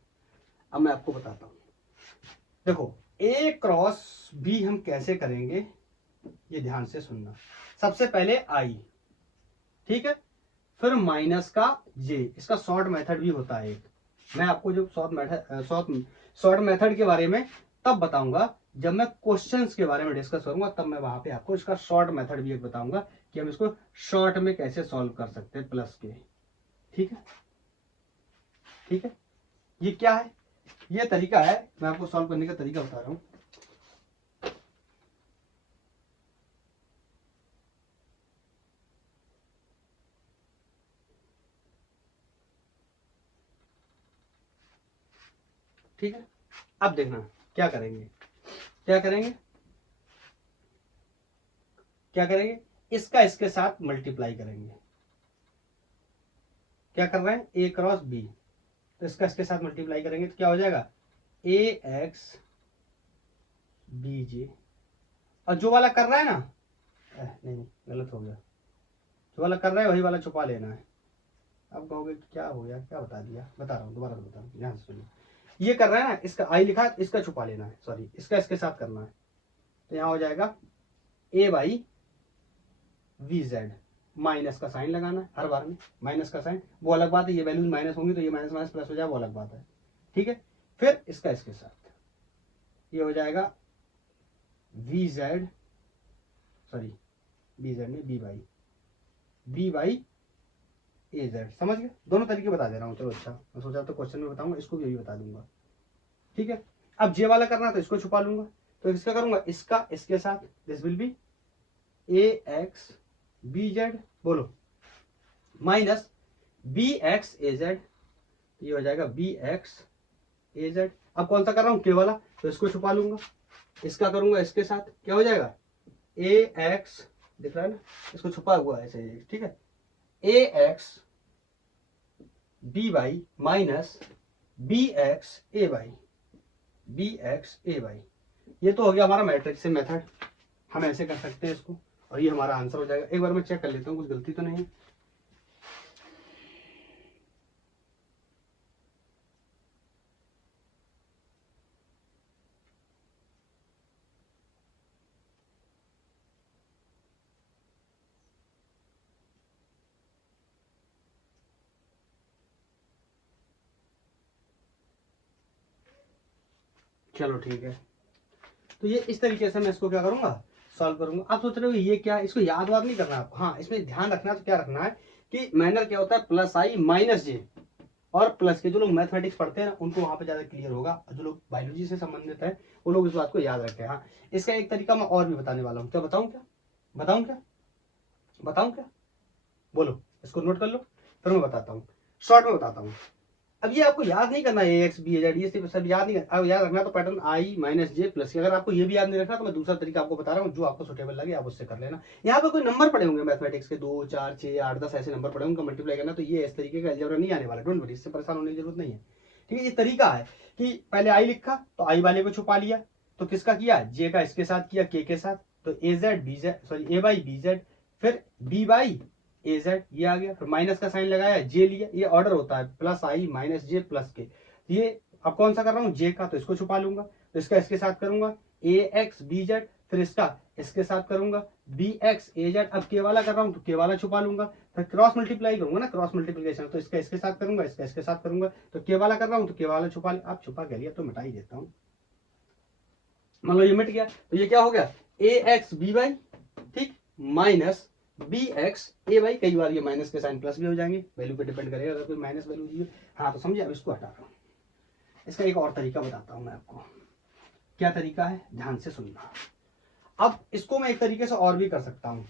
अब मैं आपको बताता हूँ, देखो A क्रॉस B हम कैसे करेंगे, ये ध्यान से सुनना। सबसे पहले I, ठीक है, फिर माइनस का J। इसका शॉर्ट मेथड भी होता है एक, मैं आपको जो शॉर्ट मेथड के बारे में तब बताऊंगा जब मैं क्वेश्चंस के बारे में डिस्कस करूंगा, तब मैं वहां पे आपको इसका शॉर्ट मेथड भी एक बताऊंगा कि हम इसको शॉर्ट में कैसे सॉल्व कर सकते हैं प्लस के। ठीक है, ठीक है, ये क्या है, ये तरीका है, मैं आपको सॉल्व करने का तरीका बता रहा हूं। ठीक है, अब देखना क्या करेंगे, क्या करेंगे, क्या करेंगे, इसका इसके साथ मल्टीप्लाई करेंगे। क्या कर रहे हैं, ए क्रॉस बी, तो इसका इसके साथ मल्टीप्लाई करेंगे तो क्या हो जाएगा, ए एक्स बी जे। और जो वाला कर रहा है ना, नहीं गलत हो गया, जो वाला कर रहा है वही वाला छुपा लेना है। अब कहोगे क्या हो गया, क्या बता दिया, बता रहा हूँ, दोबारा बता रहा हूँ, ध्यान से सुनिए। ये कर रहा है ना, इसका आई लिखा है, इसका छुपा लेना है, सॉरी इसका इसके साथ करना है। तो यहाँ हो जाएगा ए बाई वी जेड, माइनस का साइन लगाना है हर बार में, माइनस का साइन, वो अलग बात है, ये वैल्यूज माइनस होंगी तो ये माइनस माइनस प्लस हो जाए, वो अलग बात है। ठीक है, फिर इसका इसके साथ, ये हो जाएगा V Z, sorry B Z नहीं, बी बाई ए जेड। समझ गए, दोनों तरीके बता दे रहा हूँ। चलो अच्छा, मैं सोचा तो क्वेश्चन में बताऊंगा, इसको भी यही बता दूंगा। ठीक है, अब जे वाला करना तो इसको छुपा लूंगा, तो इसका करूंगा इसका इसके साथ, this will be A X B Z, बोलो, minus B X A Z, ये हो जाएगा बी एक्स ए जेड। अब कौन सा कर रहा हूं, के वाला, तो इसको छुपा लूंगा, इसका करूंगा इसके साथ, क्या हो जाएगा ए एक्स, दिख रहा है ना, इसको छुपा हुआ है ऐसे। ठीक है, A X B Y minus B X A Y, B X A Y. ये तो हो गया हमारा मैट्रिक्स से मेथड, हम ऐसे कर सकते हैं इसको, और ये हमारा आंसर हो जाएगा। एक बार मैं चेक कर लेता हूँ कुछ गलती तो नहीं। चलो ठीक है, तो ये इस तरीके से मैं इसको क्या करूंगा, सॉल्व करूंगा। आप सोच रहे हो ये क्या है, इसको याद वाद नहीं करना आपको, हाँ इसमें ध्यान रखना, तो क्या रखना है कि मैनर क्या होता है, प्लस आई माइनस जे, और प्लस के जो लोग मैथमेटिक्स पढ़ते हैं ना उनको वहां पे ज्यादा क्लियर होगा, जो लोग बायोलॉजी से संबंधित है वो लोग इस बात को याद रखें। हाँ, इसका एक तरीका मैं और भी बताने वाला हूँ, क्या बताऊं, क्या बताऊं, क्या बताऊं, क्या बोलो, इसको नोट कर लो, फिर मैं बताता हूँ, शॉर्ट में बताता हूँ। अब ये आपको याद नहीं करना है, ए एक्स बी जेड, ये सिर्फ सब याद नहीं करना, अब याद रखना तो pattern I minus J plus. अगर आपको ये भी याद नहीं रखना तो मैं दूसरा तरीका आपको बता रहा हूँ, जो आपको सुटेबल लगे आप उससे कर लेना। यहाँ पे कोई नंबर पड़े होंगे मैथमेटिक्स के, 2 4 6 8 10 ऐसे नंबर पड़े होंगे, मल्टीप्लाई करना, तो ये इस तरीके का अलजेब्रा नहीं आने वाला, डोंट वरी, इससे परेशान होने की जरूरत नहीं है। ठीक है, ये तरीका है कि पहले आई लिखा तो आई वाले को छुपा लिया, तो किसका किया, जे का इसके साथ किया, के साथ, तो A Z B Z, sorry A Y B Z, फिर बी बाई ए जेड, ये आ गया, फिर माइनस का साइन लगाया, जे लिया, ये ऑर्डर होता है प्लस आई माइनस जे प्लस के। ये अब कौन सा कर रहा हूँ, जे का, तो इसको छुपा लूंगा, तो इसका इसके साथ करूंगा ए एक्स बी जेड, फिर इसका इसके साथ करूंगा बी एक्स ए जेड। अब के वाला कर रहा हूँ तो के वाला छुपा लूंगा, फिर क्रॉस मल्टीप्लाई करूंगा ना, क्रॉस मल्टीप्लीकेशन, तो इसका इसके साथ करूंगा, इसका इसके साथ करूंगा, तो के वाला कर रहा हूँ तो के वाला छुपा, आप छुपा के लिया तो मिटा ही देता हूँ, मान लो ये मिट गया, तो ये क्या हो गया, ए एक्स बी वाई, ठीक, minus B X A Y, कई बार ये माइनस के साइन प्लस भी हो जाएंगे, वैल्यू पे डिपेंड करेगा, अगर कोई माइनस वैल्यू दी, हाँ तो समझिए। अब इसको हटा रहा हूँ, इसका एक और तरीका बताता हूँ मैं आपको, क्या तरीका है, ध्यान से सुनना। अब इसको मैं एक तरीके से और भी कर सकता हूँ,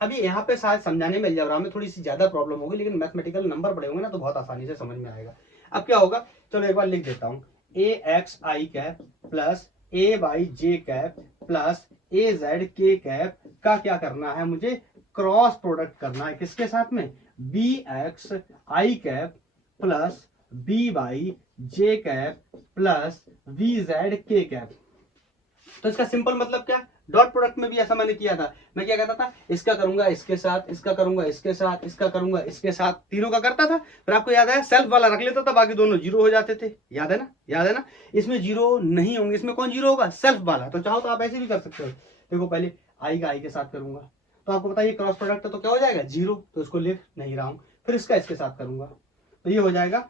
अभी यहाँ पे शायद समझाने में अलजेब्रा में थोड़ी सी ज्यादा प्रॉब्लम होगी, लेकिन मैथमेटिकल नंबर पड़े होंगे ना तो बहुत आसानी से समझ में आएगा। अब क्या होगा, चलो एक बार लिख देता हूँ, A X I cap plus A Y J cap plus A Z K cap का क्या करना है, मुझे क्रॉस प्रोडक्ट करना है, किसके साथ में, B X I cap plus B Y J cap plus V Z K cap. तो इसका सिंपल मतलब क्या, डॉट प्रोडक्ट में भी ऐसा मैंने किया था। मैं क्या करता था, इसका करूंगा इसके साथ, इसका करूंगा इसके साथ, इसका करूंगा इसके साथ, तीनों का करता था। फिर आपको याद है सेल्फ वाला रख लेता था, बाकी दोनों जीरो हो जाते थे। याद है ना, याद है ना। इसमें जीरो नहीं होंगे, इसमें कौन जीरो होगा, सेल्फ वाला। तो चाहो तो आप ऐसे भी कर सकते हो। देखो पहले आई का आई के साथ करूंगा, तो आपको पता है ये क्रॉस प्रोडक्ट है, तो क्या हो जाएगा, जीरो, तो इसको लिख नहीं रहा हूं। फिर इसका इसके साथ करूंगा, तो ये हो जाएगा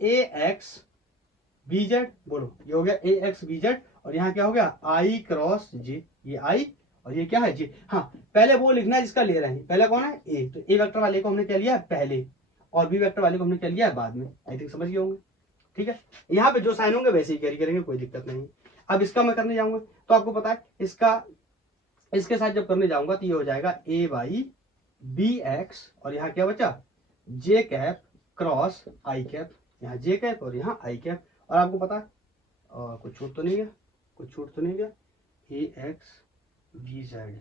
ए एक्स बी जेड। बोलो, ये हो गया ए एक्स बी जेड, और यहाँ क्या हो गया, आई क्रॉस जे। ये आई और ये क्या है, जे। हाँ, पहले वो लिखना है जिसका ले रहे हैं। पहले कौन है, ए। तो ए वेक्टर वाले को हमने क्या लिया है पहले, और बी वेक्टर वाले को हमने क्या लिया है बाद में। आई थिंक समझ गए होंगे। ठीक है, यहाँ पे जो साइन होंगे वैसे ही कैरी करेंगे, कोई दिक्कत नहीं। अब इसका मैं करने जाऊंगा, तो आपको पता है इसका इसके साथ जब करने जाऊंगा तो ये हो जाएगा ए वाई बी एक्स, और यहाँ क्या बचा, जे कैप क्रॉस आई कैप। यहाँ जे कैप और यहाँ आई कैप। और आपको पता है कुछ छूट तो नहीं गया, कुछ छूट तो नहीं गया, ए एक्स वी जेड,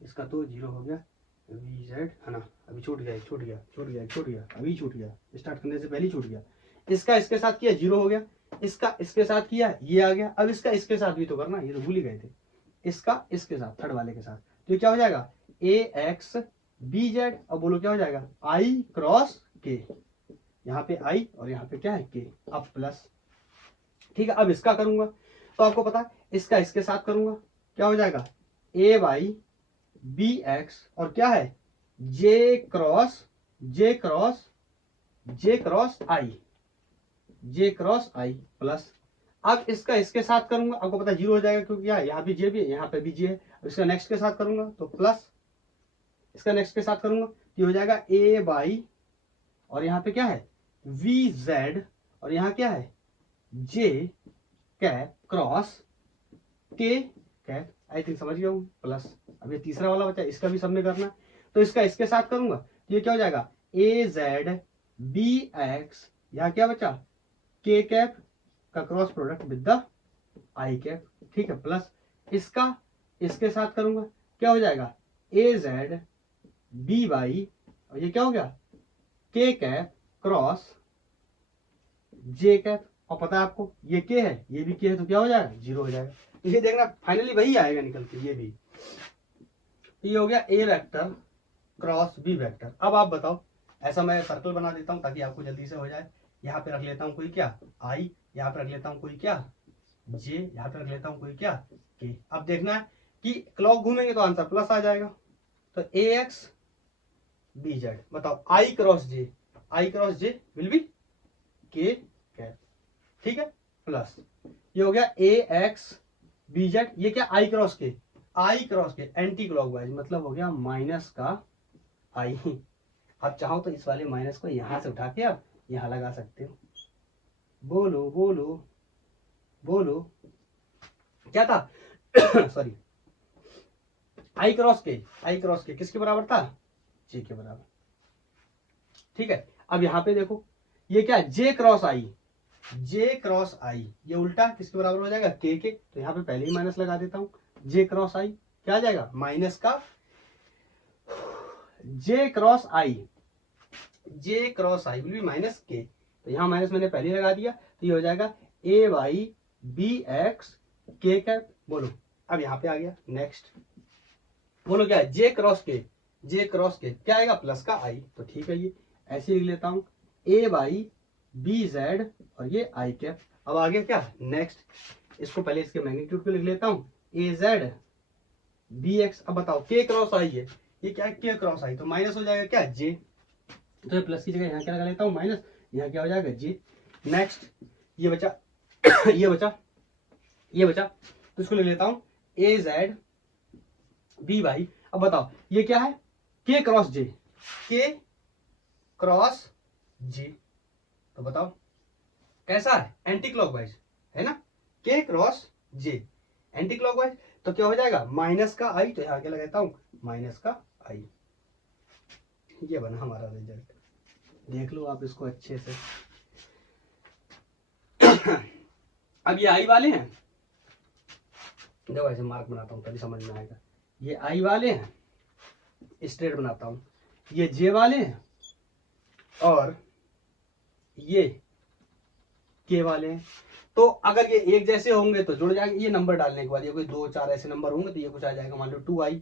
इसका तो जीरो हो गया, वी जेड है ना। अभी छूट गया, छूट गया, छूट गया, छूट गया, अभी छूट गया, स्टार्ट करने से पहले ही छूट गया। इसका इसके साथ किया, जीरो हो गया। इसका इसके साथ किया, ये आ गया। अब इसका इसके साथ भी तो करना, ये तो भूल ही गए थे। इसका इसके साथ, थर्ड वाले के साथ, तो ये क्या हो जाएगा, ए एक्स बी जेड। अब बोलो क्या हो जाएगा, आई क्रॉस के। यहाँ पे आई और यहाँ पे क्या है, के। अब प्लस, ठीक है। अब इसका करूंगा, तो आपको पता है इसका इसके साथ करूंगा, क्या हो जाएगा, ए वाई बी एक्स, और क्या है, जे क्रॉस जे क्रॉस जे क्रॉस आई, जे क्रॉस आई प्लस। अब इसका इसके साथ करूंगा, आपको पता है जीरो हो जाएगा, क्योंकि यहाँ भी जे भी है, यहाँ पे भी जे है। इसका नेक्स्ट के साथ करूंगा तो प्लस, इसका नेक्स्ट के साथ करूंगा तो ये हो जाएगा ए वाई, और यहाँ पे क्या है, वी जेड, और यहाँ क्या है, जे कैप क्रॉस के कैप। आई थिंक समझ गया हूँ, प्लस। अब ये तीसरा वाला बचा, इसका भी सबने करना, तो इसका इसके साथ करूंगा तो ये क्या हो जाएगा, ए जेड बी एक्स, यहाँ क्या बचा, के कैप का cross product with the I cap. ठीक है, प्लस इसका इसके साथ करूंगा, क्या हो जाएगा, ए जेड बी वाई, और ये क्या हो गया, के कैप क्रॉस जे कैप। और पता है आपको ये के है, ये भी के है, तो क्या हो जाएगा, जीरो हो जाएगा। ये देखना फाइनली वही आएगा निकल के, ये भी। ये हो गया ए वेक्टर क्रॉस बी वेक्टर। अब आप बताओ, ऐसा मैं सर्कल बना देता हूं ताकि आपको जल्दी से हो जाए। यहाँ पे रख लेता हूँ कोई क्या, आई, यहाँ पे रख लेता हूँ कोई क्या, जे, यहाँ पे रख लेता हूँ कोई क्या, के। अब देखना है कि क्लॉक घूमेंगे तो आंसर प्लस आ जाएगा। तो ए एक्स बी जेड, बताओ आई क्रॉस जे विल बी के कैप। ठीक है, प्लस ये हो गया ए एक्स बी जेड, ये क्या, आई क्रॉस के एंटी क्लॉकवाइज, मतलब हो गया माइनस का आई। अब चाहो तो इस वाले माइनस को यहां से उठा के आप यहां लगा सकते हो। बोलो बोलो बोलो, क्या था सॉरी, आई क्रॉस के किसके बराबर था, जे के बराबर। ठीक है, अब यहां पे देखो ये क्या, जे क्रॉस आई, ये उल्टा किसके बराबर हो जाएगा, के। तो यहाँ पे पहले ही माइनस लगा देता हूं, जे क्रॉस आई क्या आ जाएगा, माइनस का J cross I will be minus K. तो यहाँ माइनस मैंने पहले लगा दिया, तो ये हो जाएगा ए वाई बी एक्स के कैप। बोलो, अब यहाँ पे आ गया नेक्स्ट, बोलो क्या है, जे क्रॉस के क्या आएगा, प्लस का आई। तो ठीक है, ये ऐसे लिख लेता हूं, ए वाई बी जेड, और ये आई कैप। अब आ गया क्या नेक्स्ट, इसको पहले इसके मैग्नीट्यूड को लिख लेता हूं, ए जेड बी एक्स। अब बताओ के क्रॉस आई है, ये क्या है, के क्रॉस आई, तो माइनस हो जाएगा क्या, जे। तो ये प्लस की जगह यहाँ क्या लगा लेता हूँ, माइनस, यहाँ क्या हो जाएगा, जे। नेक्स्ट ये बचा ये बचा, तो इसको लिख लेता हूं, ए जेड बी वाई। अब बताओ ये क्या है, के क्रॉस जे। तो बताओ कैसा है, एंटी क्लॉकवाइज है ना, के क्रॉस जे एंटी क्लॉकवाइज। तो क्या हो जाएगा, माइनस का आई, तो यहाँ क्या लगाता हूं, माइनस का आई। ये बना हमारा रिजल्ट, देख लो आप इसको अच्छे से। अब ये आई वाले हैं, देखो ऐसे मार्क बनाता हूं तभी समझ में आएगा। ये आई वाले हैं, स्ट्रेट बनाता हूं, ये जे वाले हैं, और ये के वाले हैं। तो अगर ये एक जैसे होंगे तो जुड़ जाएंगे, ये नंबर डालने के बाद ये कोई 2 4 ऐसे नंबर होंगे तो ये कुछ आ जाएगा, मान लो 2i,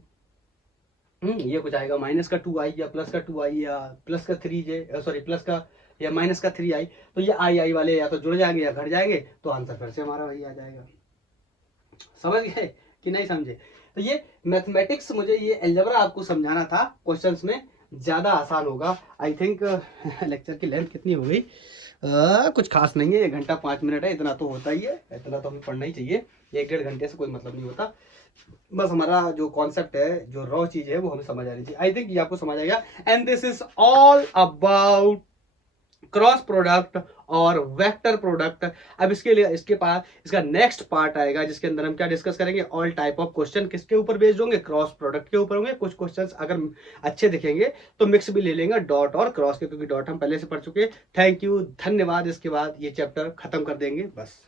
ये कुछ आएगा माइनस का 2i या प्लस का 2i या प्लस का 3j, सॉरी प्लस का या माइनस का 3i। तो ये आई वाले या तो जुड़ जाएंगे या घट जाएंगे, तो आंसर फिर से हमारा वही आ जाएगा। समझ गए कि नहीं समझे? तो ये मैथमेटिक्स, मुझे ये अलजेब्रा आपको समझाना था, क्वेश्चंस में ज्यादा आसान होगा। आई थिंक लेक्चर की लेंथ कितनी हो गई? कुछ खास नहीं है, 1 घंटा 5 मिनट है, इतना तो होता ही है, इतना तो हमें पढ़ना ही चाहिए। 1 डेढ़ घंटे से कोई मतलब नहीं होता, बस हमारा जो कॉन्सेप्ट है, जो रॉ चीज है वो हमें समझ आनी चाहिए। आई थिंक ये आपको समझ आएगा। And this is all about cross product और वेक्टर प्रोडक्ट। अब इसके लिए इसके पास इसका नेक्स्ट पार्ट आएगा जिसके अंदर हम क्या डिस्कस करेंगे, ऑल टाइप ऑफ क्वेश्चन किसके ऊपर बेस्ड होंगे, क्रॉस प्रोडक्ट के ऊपर होंगे। कुछ क्वेश्चंस अगर अच्छे दिखेंगे तो मिक्स भी ले लेंगे डॉट और क्रॉस के, क्योंकि डॉट हम पहले से पढ़ चुके हैं। थैंक यू, धन्यवाद। इसके बाद ये चैप्टर खत्म कर देंगे बस।